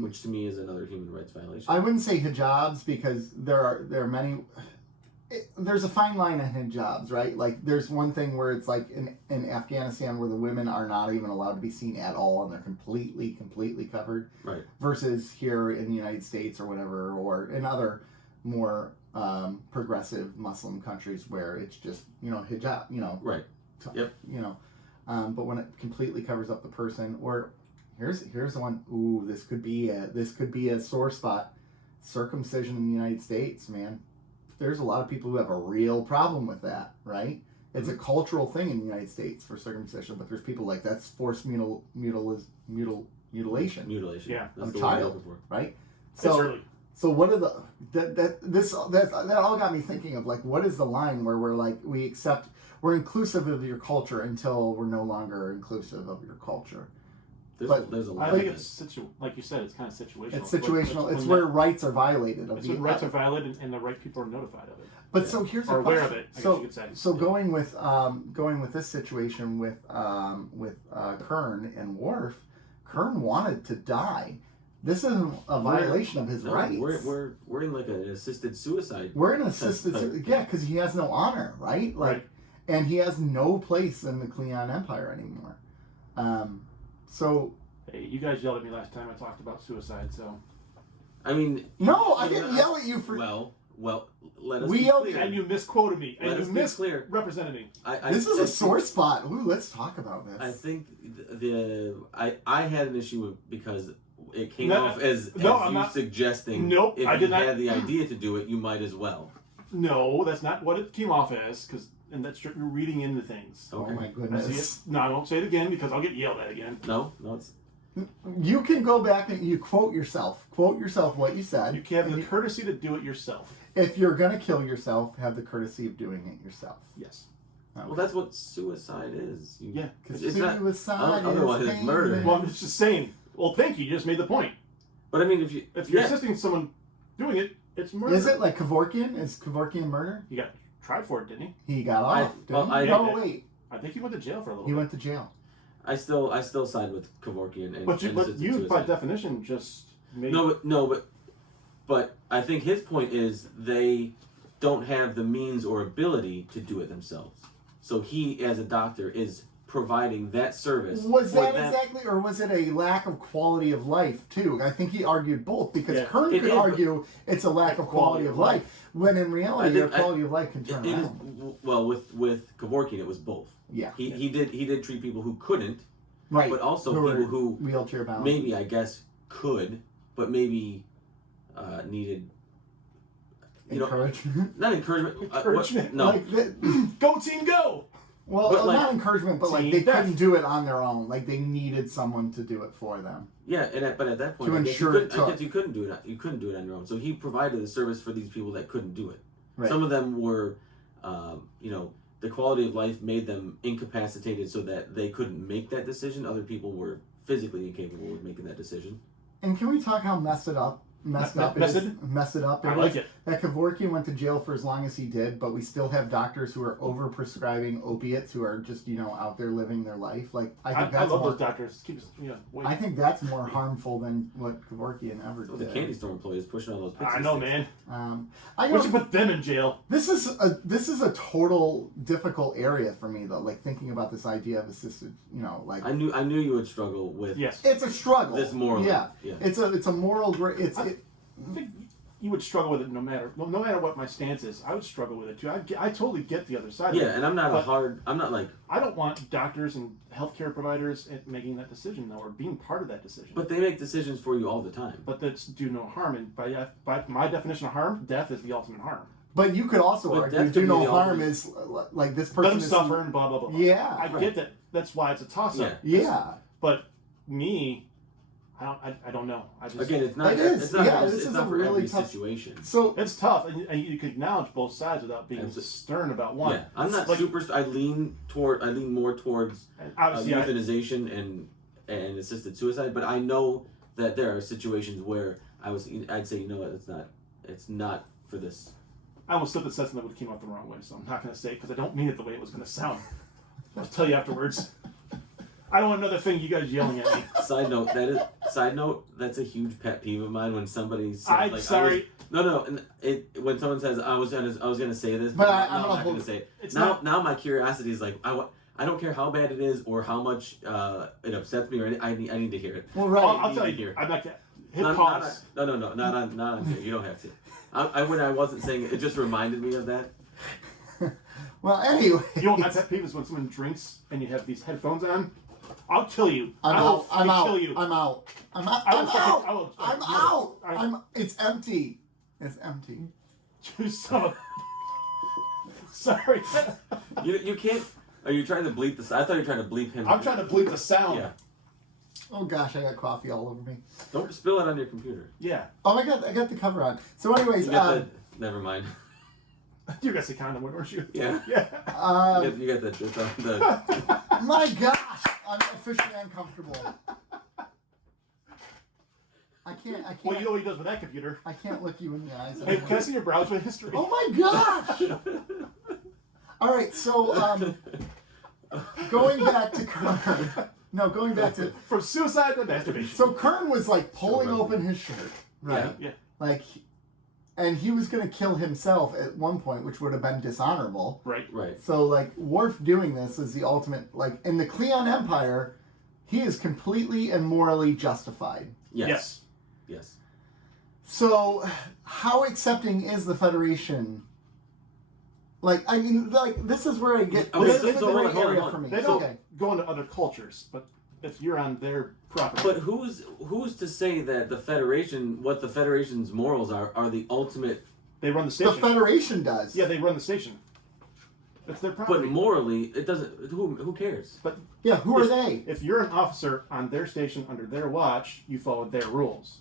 Which to me is another human rights violation. I wouldn't say hijabs, because there are many. There's a fine line on hijabs, right? Like there's one thing where it's like in Afghanistan where the women are not even allowed to be seen at all, and they're completely covered. Right. Versus here in the United States or whatever, or in other more progressive Muslim countries where it's just hijab, Right. Yep. But when it completely covers up the person, or here's the one. Ooh, this could be a sore spot. Circumcision in the United States, man. There's a lot of people who have a real problem with that, right? It's a cultural thing in the United States for circumcision, but there's people like that's forced mutilation. Yeah, that's of the a word I'm child, looking for. right? So what are that all got me thinking of what is the line where we're inclusive of your culture until we're no longer inclusive of your culture? There's a lot. I think it's like you said, it's kind of situational. It's situational. It's where rights are violated. It's when rights are violated and the right people are notified of it. But so here's a or question. aware of it. I guess you could say. So going with this situation with Kern and Worf, Kern wanted to die. This isn't a violation of his rights. We're in like an assisted suicide. We're in assisted, yeah, because he has no honor, right? Like, Right. and he has no place in the Klingon Empire anymore. So. Hey, you guys yelled at me last time I talked about suicide, so. I mean. No, I didn't yell at you for. Well, let us We be yelled clear. And you misquoted me. And Let you us be clear. misrepresented me. This is a sore spot. Ooh, let's talk about this. I think I had an issue with because it came off as you suggesting. Nope, if I you did not. had the idea to do it, you might as well. No, that's not what it came off as, and that's you're reading into things. Okay. Oh my goodness. No, I won't say it again because I'll get yelled at again. No, it's. You can go back and you quote yourself. Quote yourself what you said. You have the courtesy to do it yourself. If you're gonna kill yourself, have the courtesy of doing it yourself. Yes. Okay. Well, that's what suicide is. Yeah. Because it's not. suicide Otherwise, is it's murder. pain. Well, I'm just saying. Well, thank you. You just made the point. But I mean, If you're assisting someone doing it, it's murder. Is it like Kevorkian? Is Kevorkian murder? He got tried for it, didn't he? He got off. well, didn't he? I- No, wait. I think he went to jail for a little He bit. went to jail. I still side with Kevorkian and. But you, assisted by suicide. definition, just made. But I think his point is they don't have the means or ability to do it themselves. So he, as a doctor, is providing that service. Was for that them. exactly, or was it a lack of quality of life too? I think he argued both because Yeah, Kern it could is, argue it's a lack of quality of life, when in reality your quality of life can turn It is, around. well, with Kevorkian, it was both. Yeah, He did treat people who couldn't, right. but also were people who wheelchair bound. maybe I guess could, but maybe needed. Encouragement. Not encouragement. Encouragement. No. Like Go team, go! well, But like- not encouragement, but like Team they death. couldn't do it on their own. Like they needed someone to do it for them. Yeah, but at that point, To I guess ensure you it couldn't, I took. guess you couldn't do it. You couldn't do it on your own. So he provided the service for these people that couldn't do it. Right. Some of them were, the quality of life made them incapacitated so that they couldn't make that decision. Other people were physically incapable of making that decision. And can we talk how messed it up messed up Messed it is. Messed it up. I like it. That Kevorkian went to jail for as long as he did, but we still have doctors who are over prescribing opiates who are just out there living their life. Like I think I that's love more, those doctors. I think that's more harmful than what Kevorkian ever The did. candy store employees pushing all those pixie I know, sticks. man. I We know should put them in jail. this is a total difficult area for me though. Like thinking about this idea of assisted, like I knew you would struggle with Yes. it's a struggle. this morally. Yeah. Yeah. It's a moral. I think you would struggle with it no matter what my stance is. I would struggle with it too. I totally get the other side of it. Yeah, and I'm not But I'm not like. I don't want doctors and healthcare providers making that decision though, or being part of that decision. But they make decisions for you all the time. But that's do no harm, and by my definition of harm, death is the ultimate harm. But you could also But argue that's do no gonna be the harm ultimate- is like this Let person them is suffer and blah blah blah. blah. Yeah, I right. get that. That's why it's a toss up. Yeah. But me, I don't know. I just Again, it's not. It is. It's not, Yeah, it's this is not a for really every tough- situation. So it's tough, and you can acknowledge both sides without being Absolutely. stern about one. Yeah, I'm not Like, super. I lean more towards Obviously, euthanization and assisted suicide, but I know that there are situations where I'd say it's not for this. I almost said something that would have came out the wrong way, so I'm not going to say it because I don't mean it the way it was going to sound. I'll tell you afterwards. I don't want another thing you guys yelling at me. Side note, that's a huge pet peeve of mine when somebody says I'm like sorry. when someone says I was gonna say this, But but I'm I'm gonna not hold- gonna say it. It's Now not- now my curiosity is like I don't care how bad it is or how much it upsets me or anything, I need to hear it. well, right. I'll tell need you. to hear. I'm not going to hit Not pause. not on here. You don't have to. When I wasn't saying it, just reminded me of that. Well, anyway. You know what my pet peeve is when someone drinks and you have these headphones on? I'll kill you. I'm I will out. I'm fucking out. kill you. I'm out. I'm out. I will I'm fucking- out. I will- I'm you- out. I- It's empty. It's empty. You son of... Sorry. You can't. Are you trying to bleep this? I thought you were trying to bleep him. I'm trying to bleep the sound. Yeah. Oh gosh, I got coffee all over me. Don't spill it on your computer. Yeah. Oh, I got the cover on. So, anyways, You got never mind. You got the condom, weren't you? Yeah. Yeah. You got the my gosh, I'm officially uncomfortable. I can't. Well, you know what he does with that computer. I can't look you in the eyes. Hey, can I see your browser history? Oh my gosh! All right, so going back to Kern. No, going back to from suicide to masturbation. So Kern was like pulling open his shirt, right? Yeah. Like, and he was going to kill himself at one point, which would have been dishonorable. Right. So like Worf doing this is the ultimate. Like in the Klingon Empire, he is completely and morally justified. Yes. So, how accepting is the Federation? Like, I mean, like this is where I get this is the gray area for me. They don't go into other cultures, but if you're on their property. But who's to say that the Federation, what the Federation's morals are the ultimate? They run the station. The Federation does. Yeah, they run the station. It's their property. But morally, it doesn't. Who cares? But yeah, who are they? If you're an officer on their station under their watch, you follow their rules.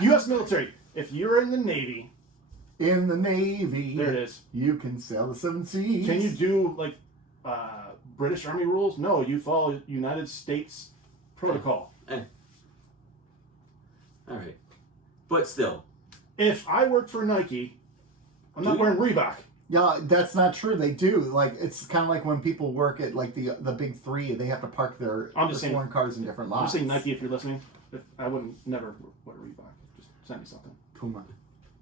U.S. military. If you're in the Navy. In the Navy. There it is. You can sail the 7 seas. Can you do like British Army rules? No, you follow United States protocol. All right, but still, if I worked for Nike, I'm not wearing Reebok. Yeah, that's not true. They do. Like it's kind of like when people work at like the big three, they have to park their foreign cars in different lots. I'm just saying Nike if you're listening. I wouldn't never wear Reebok. Just send me something. Puma.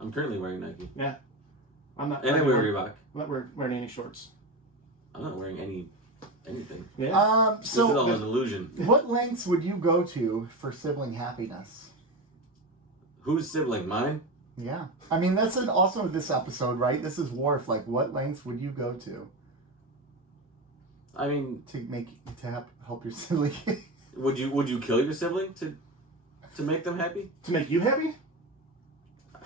I'm currently wearing Nike. Yeah, I'm not. And I wear Reebok. I'm not wearing any shorts. I'm not wearing anything. Yeah. This is all an illusion. What lengths would you go to for sibling happiness? Whose sibling? Mine? Yeah. I mean, that's also this episode, right? This is Worf. Like, what lengths would you go to? I mean, to help your sibling. Would you kill your sibling to make them happy? To make you happy?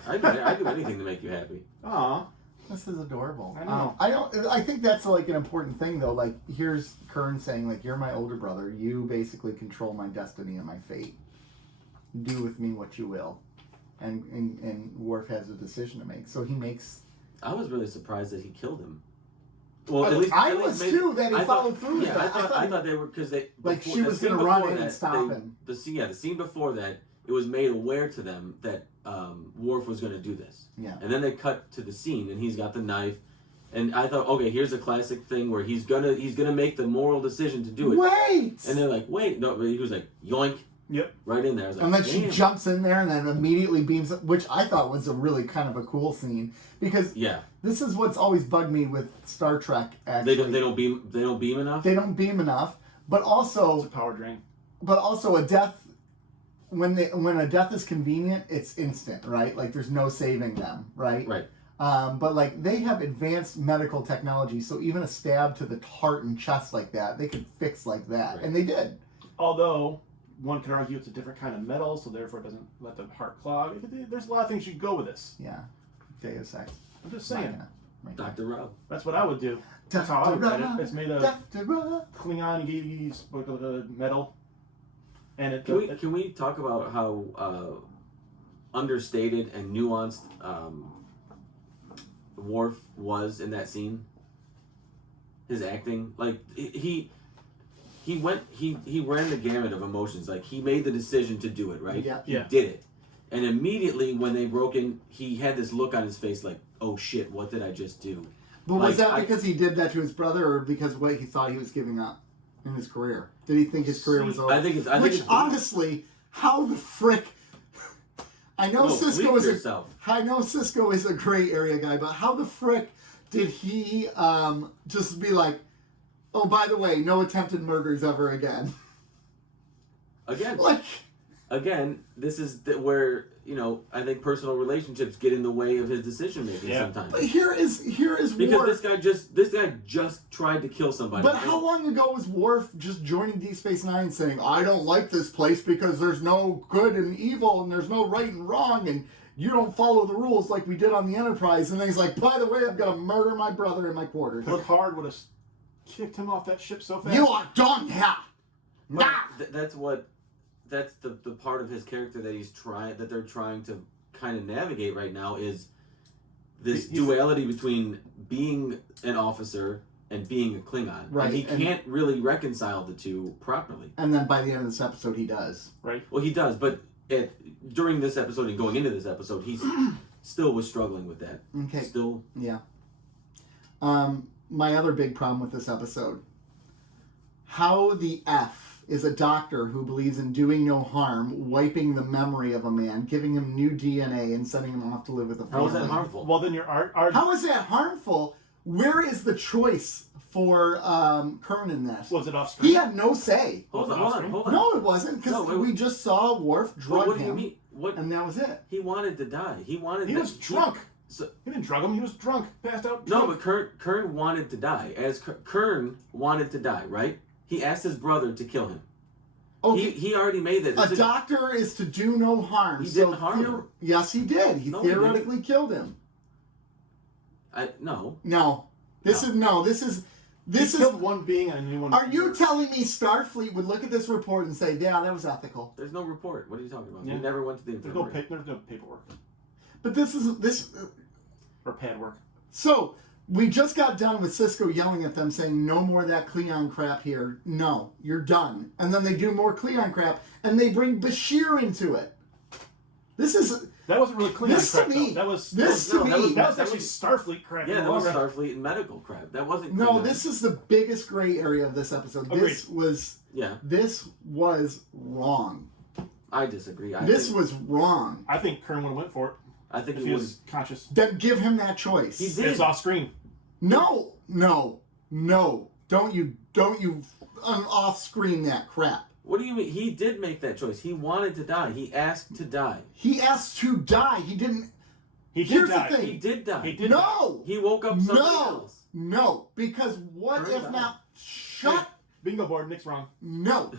I'd do anything to make you happy. Aw. This is adorable. I know. I think that's like an important thing though. Like here's Kern saying like, you're my older brother. You basically control my destiny and my fate. Do with me what you will. And Worf has a decision to make. So he makes. I was really surprised that he killed him. Well, I was too. That he followed through. Yeah, I thought they were because they like she was going to run in and stop him. The scene before that, it was made aware to them that Worf was going to do this. Yeah. And then they cut to the scene, and he's got the knife, and I thought, okay, here's a classic thing where he's gonna make the moral decision to do it. Wait. And they're like, wait, no, he was like, yoink. Yep. Right in there. I was like, and then damn. she jumps in there and then immediately beams up, which I thought was a really kind of a cool scene because this is what's always bugged me with Star Trek. Actually, they don't beam enough. They don't beam enough, but also it's a power drain. But also a death when a death is convenient, it's instant, right? Like there's no saving them, right? Right. But like they have advanced medical technology, so even a stab to the heart and chest like that, they could fix like that, right. And they did. Although one could argue it's a different kind of metal, so therefore it doesn't let the heart clog. There's a lot of things you could go with this. Yeah. Deus Ex. I'm just saying. Dr. Rob. That's what I would do. That's how I would write it. It's made of Dr. Rob. Klingon Geese metal. And can we talk about how understated and nuanced Worf was in that scene? His acting, like he ran the gamut of emotions. Like he made the decision to do it, right? Yeah. He did it, and immediately when they broke in, he had this look on his face, like, "Oh shit, what did I just do?" But was that because he did that to his brother, or because of what he thought he was giving up in his career? Did he think his career was over? I think it's. Honestly, how the frick? I know Cisco is a gray area guy, but how the frick did he just be like, "Oh, by the way, no attempted murders ever again"? Again, this is where I think personal relationships get in the way of his decision making sometimes. But here is because Worf. this guy just tried to kill somebody. But how long ago was Worf just joining Deep Space Nine, saying, "I don't like this place because there's no good and evil and there's no right and wrong and you don't follow the rules like we did on the Enterprise"? And then he's like, "By the way, I'm gonna murder my brother in my quarters." Picard would have kicked him off that ship so fast. You are done here. That's the part of his character that they're trying to kind of navigate right now is this duality between being an officer and being a Klingon. Right. And he can't really reconcile the two properly. And then by the end of this episode, he does. Right. Well, he does, but during this episode and going into this episode, he still was struggling with that. Okay. Still. Yeah. My other big problem with this episode: how the F is a doctor who believes in doing no harm, wiping the memory of a man, giving him new DNA, and sending him off to live with a family. How is that harmful? Well, then your art. How is that harmful? Where is the choice for Kern in this? Was it off screen? He had no say. Hold on. No, it wasn't, because we just saw Worf drug what do him, you mean? What? and that was it. He wanted to die. He was drunk. So, He didn't drug him. He was drunk, passed out. no, Drunk. but Kern wanted to die. As Kern wanted to die, right? He asked his brother to kill him. Okay. He already made that decision. A doctor is to do no harm. He didn't harm him. Yes, he did. He No, he theoretically killed him. No. No. This He killed one being and a new one. Are you telling me Starfleet would look at this report and say, yeah, that was ethical? There's no report. What are you talking about? Yeah. He never went to the infirmary. There's no paperwork But this. or pad work. So, we just got done with Cisco yelling at them saying, no more of that Klingon crap here. No, you're done. And then they do more Klingon crap, and they bring Bashir into it. That wasn't really Klingon This to crap. me- Though. That was actually Starfleet crap. Yeah, that was Starfleet and medical crap. That wasn't. No, Klingon. this is the biggest gray area of this episode. Agreed. This was wrong. I disagree. This was wrong. I think Kern would have went for it I think if it he was. was conscious. Then give him that choice. He did. It's off screen. No. Don't you off screen that crap. What do you mean? He did make that choice. He wanted to die. He asked to die. He asked to die. He didn't. He did Here's die. the thing. He did die. He did die. No. He woke up somebody else. No. Because what Turn if it now? Shut. Bingo board. Nick's wrong. No.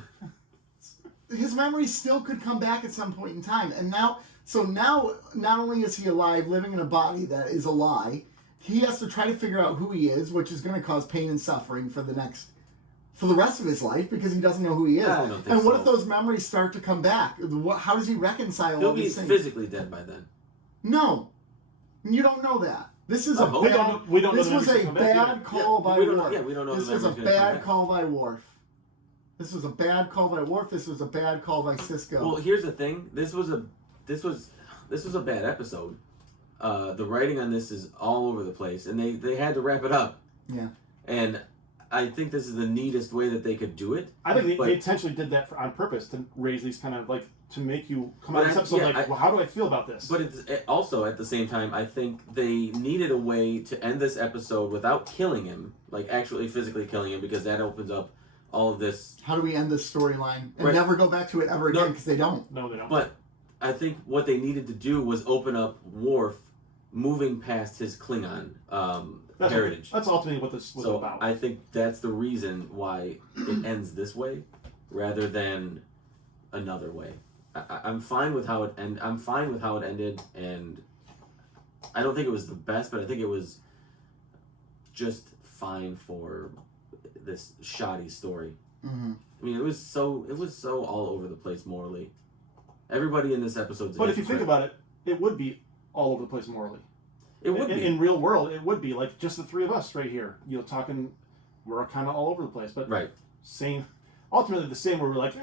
His memory still could come back at some point in time, and now not only is he alive, living in a body that is a lie, he has to try to figure out who he is, which is going to cause pain and suffering for the rest of his life because he doesn't know who he is. I don't think and what so. if those memories start to come back? How does he reconcile He'll all be these things? physically dead by then. No, you don't know that. This is a Oh, bad. we don't know This the was memories a come back bad either. call by we don't know- Worf. yeah, we don't know This the was a memories gonna come bad back. call by Worf. This was a bad call by Worf. This was a bad call by Cisco. Well, here's the thing. This was a bad episode. The writing on this is all over the place, and they had to wrap it up. Yeah. And I think this is the neatest way that they could do it. I think But- they intentionally did that on purpose to raise these kind of like to make you come out of But this episode yeah, like, well, how do I feel about this? But also at the same time, I think they needed a way to end this episode without killing him, like actually physically killing him, because that opens up all of this. How do we end this storyline and Right. never go back to it ever No. again? Because they don't. No, they don't. But I think what they needed to do was open up Worf, moving past his Klingon heritage. That's ultimately what this was So about. I think that's the reason why it ends this way, rather than another way. I'm fine with how it I'm fine with how it ended, and I don't think it was the best, but I think it was just fine for this shoddy story. Mm-hmm. I mean, it was so all over the place morally. Everybody in this episode's. But if you think about it, it would be all over the place morally. it would be In real world, it would be like just the three of us right here. Talking, we're kind of all over the place, but right. ultimately the same. Where we're like,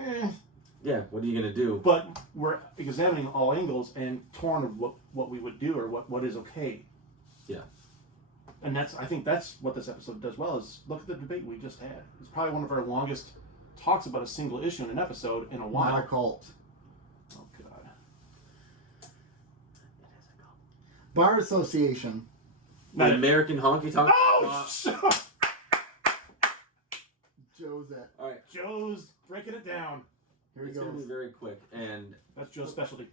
Yeah, what are you gonna do? but we're examining all angles and torn of what we would do or what is okay. Yeah. And I think that's what this episode does well, is look at the debate we just had. It's probably one of our longest talks about a single issue in an episode in a while. Not a cult. Oh God. Bar Association. The American honky tonk. Oh, Joe's at. All right, Joe's breaking it down. Here he it's gonna be goes. very quick, and That's Joe's specialty.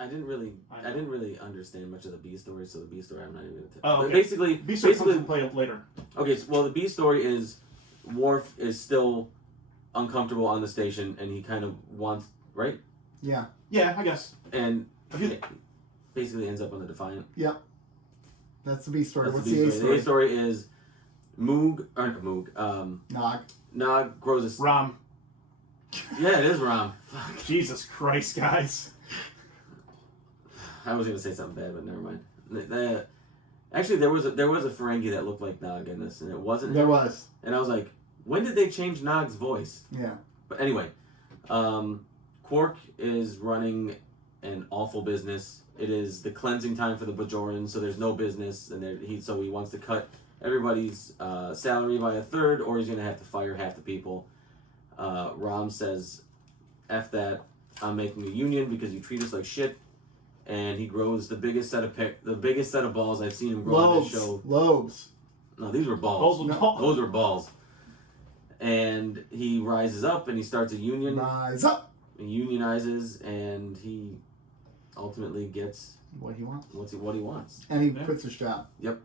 I didn't really understand much of the B story, so the B story I'm not even gonna tell. Oh, But okay. basically, B-story comes into play later. okay. Well, the B story is Worf is still uncomfortable on the station, and he kind of wants right, Yeah. Yeah, I guess. and Have you- basically ends up on the Defiant. Yep. That's the B story. That's What's the the B A story. story? The A story is Nog. Nog grows a. Rom. Yeah, it is Rom. Fuck. Jesus Christ, guys. I was gonna say something bad, but never mind. Actually, there was a Ferengi that looked like Nog in this, and it wasn't There him. was. And I was like, when did they change Nog's voice? Yeah. But anyway, Quark is running an awful business. It is the cleansing time for the Bajorans, so there's no business, and he wants to cut everybody's salary by a third, or he's going to have to fire half the people. Rom says, "F that! I'm making a union because you treat us like shit." And he grows the biggest set of balls I've seen him grow on this show. Lobes. No, these were balls. No. Those were balls. And he rises up and he starts a union. Rise up. He unionizes and he ultimately gets What he wants. what he wants. And he quits his job. Yep.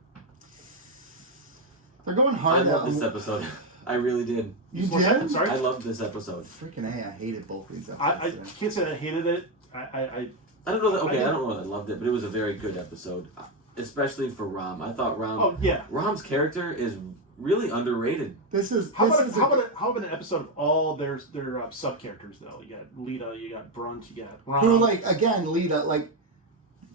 They're going I hard. love this episode. I really did. You What's that? did? I'm sorry. I loved this episode. Freaking A, I hated both of these I episodes. can't say that I hated it. I I don't know that I loved it, but it was a very good episode, especially for Rom. I thought oh yeah. Rom's character is really underrated. How about an episode of all their sub characters though? You got Lita, you got Brunt, you got Rom. Who, like, again, Lita, like,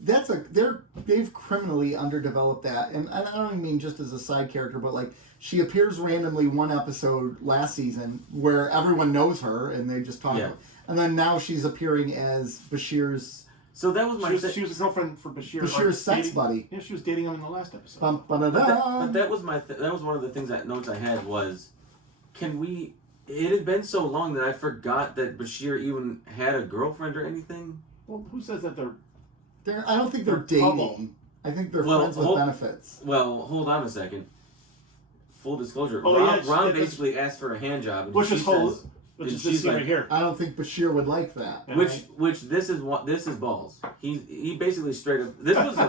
they've criminally underdeveloped that, and I don't even mean just as a side character, but like she appears randomly one episode last season where everyone knows her and they just talk, and then now she's appearing as Bashir's. So that was she was a girlfriend for Bashir. Bashir's sex buddy. Yeah, she was dating him in the last episode. But that was that was one of the notes I had was, it had been so long that I forgot that Bashir even had a girlfriend or anything. Well, who says that they're I don't think they're dating. couple. I think they're friends with benefits. Well, hold on a second. Full disclosure. Oh, Ron basically asked for a hand job, and which is this scene like, right here. I don't think Bashir would like that. Yeah. Which this is balls. He basically straight up. This was a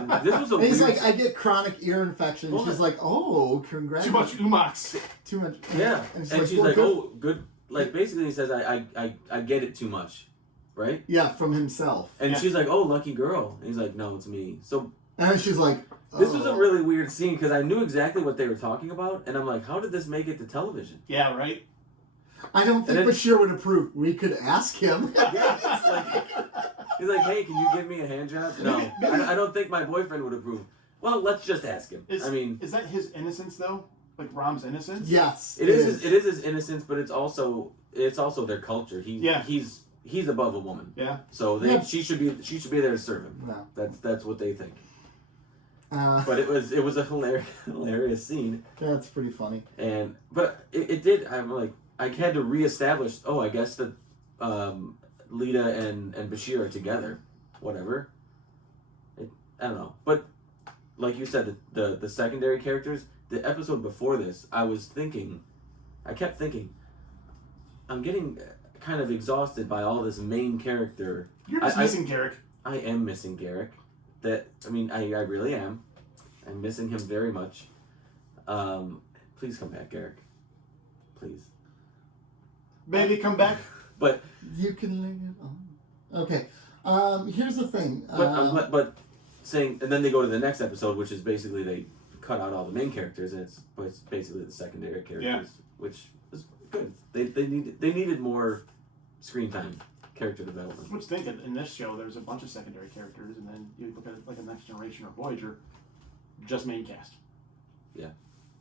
And he's weird, like, I get chronic ear infection. Well, She's like, oh, Too congratulations. much umax. Too much. yeah. And she's well, like, good. oh, good. Like basically, he says, I get it too much, right? Yeah, from himself. And Yeah. she's like, oh, lucky girl. And he's like, no, it's me. So And then she's like, this was a really weird scene because I knew exactly what they were talking about, and I'm like, how did this make it to television? Yeah, right. I don't think Bashir would approve. We could ask him. Yeah, he's like, hey, can you give me a hand job? No, I don't think my boyfriend would approve. Well, let's just ask him. Is that his innocence though? Like Rom's innocence? Yes, it is his innocence, but it's also their culture. He's above a woman. Yeah. So she should be there to serve him. No. That's what they think. But it was a hilarious scene. That's pretty funny. But it did. I'm like, I had to reestablish. Oh, I guess that Lita and Bashir are together. Whatever. I don't know. But like you said, the secondary characters. The episode before this, I kept thinking, I'm getting kind of exhausted by all this main character. You're just missing Garrick. I am missing Garrick. I really am. I'm missing him very much. Please come back, Garrick. Please. Baby, come back. But you can lay it on. Okay. Here's the thing. But saying, and then they go to the next episode, which is basically they cut out all the main characters, and it's basically the secondary characters, which is good. They needed more screen time, character development. Which think in this show, there's a bunch of secondary characters, and then you look at it like a Next Generation or Voyager, just main cast. Yeah.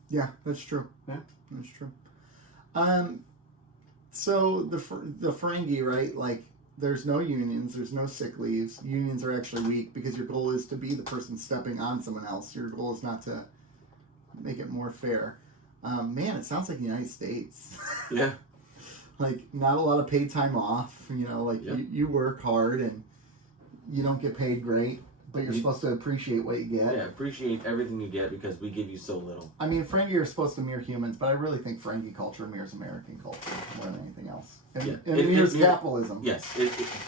Yeah, that's true. Yeah, that's true. So the Ferengi, right? Like, there's no unions, there's no sick leaves. Unions are actually weak because your goal is to be the person stepping on someone else. Your goal is not to make it more fair. Man, it sounds like the United States. Yeah. Like, not a lot of paid time off. Like you work hard and you don't get paid great, but you're supposed to appreciate what you get. Yeah, appreciate everything you get because we give you so little. I mean, Ferengi are supposed to mirror humans, but I really think Ferengi culture mirrors American culture more than anything else. It mirrors capitalism. Yes,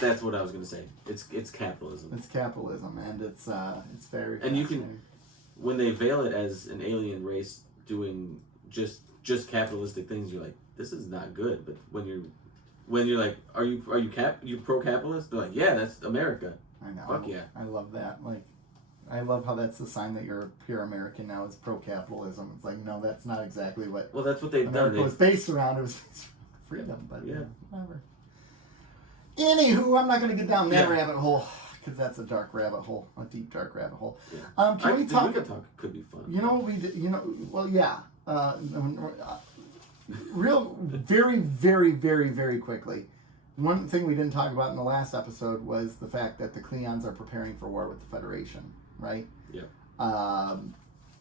that's what I was going to say. It's capitalism. It's capitalism, and it's very. And you can, when they veil it as an alien race doing just capitalistic things, you're like, this is not good. But when you're like, are you pro-capitalist? They're like, yeah, that's America. I know. Fuck yeah. I love that. Like, I love how that's the sign that you're a pure American now is pro-capitalism. It's like, no, that's not exactly what. Well, that's what they've America done. was based around. It was based around freedom, but yeah, whatever. Anywho, I'm not going to get down that rabbit hole because that's a dark rabbit hole, a deep dark rabbit hole. Yeah. Can we talk? Could be fun. You know what we did? Well, yeah. Real, very, very, very, very quickly. One thing we didn't talk about in the last episode was the fact that the Klingons are preparing for war with the Federation, right? Yeah.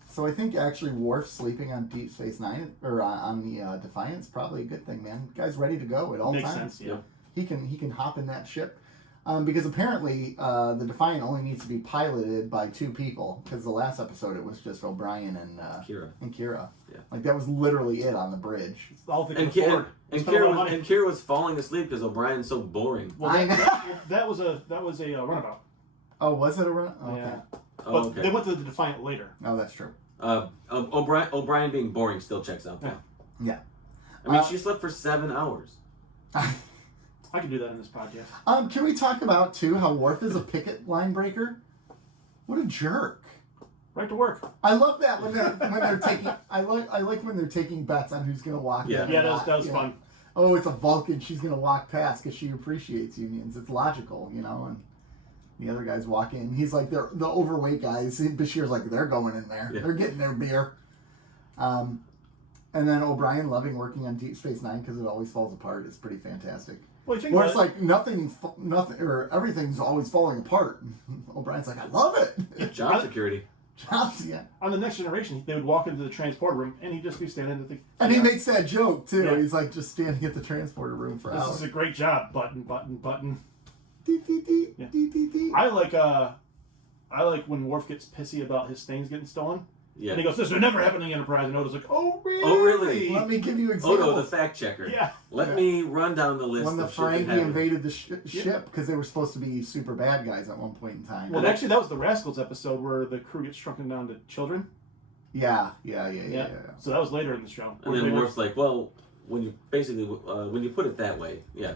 So I think actually Worf sleeping on Deep Space Nine or on the Defiance probably a good thing, man. Guy's ready to go at all Makes times. sense, yeah. He can hop in that ship. Because apparently the Defiant only needs to be piloted by 2 people. Because the last episode it was just O'Brien and Kira. Yeah. Like that was literally it on the bridge. It's all they And, could afford. and, Spend a lot of money. Kira was falling asleep because O'Brien's so boring. Well, I know. that was a runabout. Oh, was it a run? Oh, Yeah. okay. Oh, But okay. they went to the Defiant later. Oh, that's true. O'Brien being boring still checks out. Though. Yeah. I mean, she slept for 7 hours. I can do that in this podcast. Can we talk about too how Worf is a picket line breaker? What a jerk! Right to work. I love that when they're taking. I like when they're taking bets on who's gonna walk. Yeah. in Yeah, and that was not, fun. Oh, it's a Vulcan. She's gonna walk past because she appreciates unions. It's logical, And the other guys walk in. He's like, they're the overweight guys. Bashir's like, they're going in there. Yeah. They're getting their beer. And then O'Brien loving working on Deep Space Nine because it always falls apart. It's pretty fantastic. Well, you think Where about it's like nothing, or everything's always falling apart. O'Brien's like, I love it. Job security. Jobs, yeah. on the Next Generation, they would walk into the transporter room and he'd just be standing at the. And he makes that joke too. Yeah. He's like just standing at the transporter room for This hours. is a great job. Button, button, button. Dee, dee, dee, Yeah. dee, dee, dee. I like when Worf gets pissy about his things getting stolen. Yeah. And he goes, "This would never happen in the Enterprise." And Odo's like, "Oh really? Oh, really? Let me give you examples. Odo, the fact checker. Yeah. Let me run down the list When the of shit that Ferengi happened. invaded the ship because they were supposed to be super bad guys at one point in time. Well, actually, that was the Rascals episode where the crew gets shrunken down to children. Yeah. So that was later in the show. And then Worf's like, well, when you when you put it that way, yeah.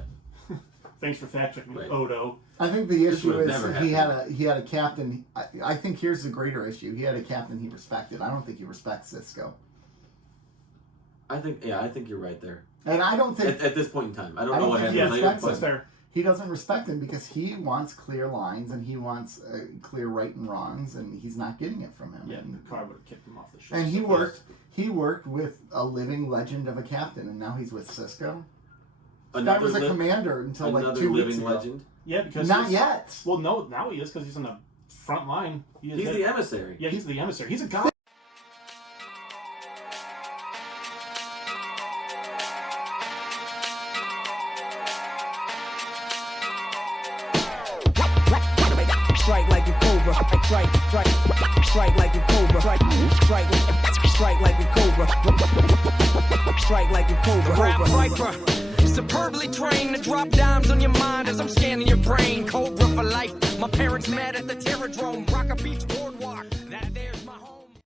Thanks for fact checking, Right. Odo. I think the This issue would've is never he had a captain. I think here's the greater issue. He had a captain he respected. I don't think he respects Cisco. I think you're right there. And I don't think At this point in time, I don't I know don't what think happened he later, respects but That's fair. he doesn't respect him because he wants clear lines and he wants clear right and wrongs, and he's not getting it from him. Yeah, And, the car would have kicked him off the ship. and he worked with a living legend of a captain, and now he's with Cisco. That was a commander until like another 2 weeks living ago. legend. Yeah, because Not yet. Well, no, now he is because he's on the front line. He's the emissary. Yeah, he's the emissary. He's a god. Strike like a cobra. Strike like a cobra. Strike like a cobra. Strike like a cobra. Rap viper, superbly trained to drop dimes on your mind as I'm scanning your brain. Cobra for life. My parents met at the Terradrome, Rocker Beach Boardwalk. That there's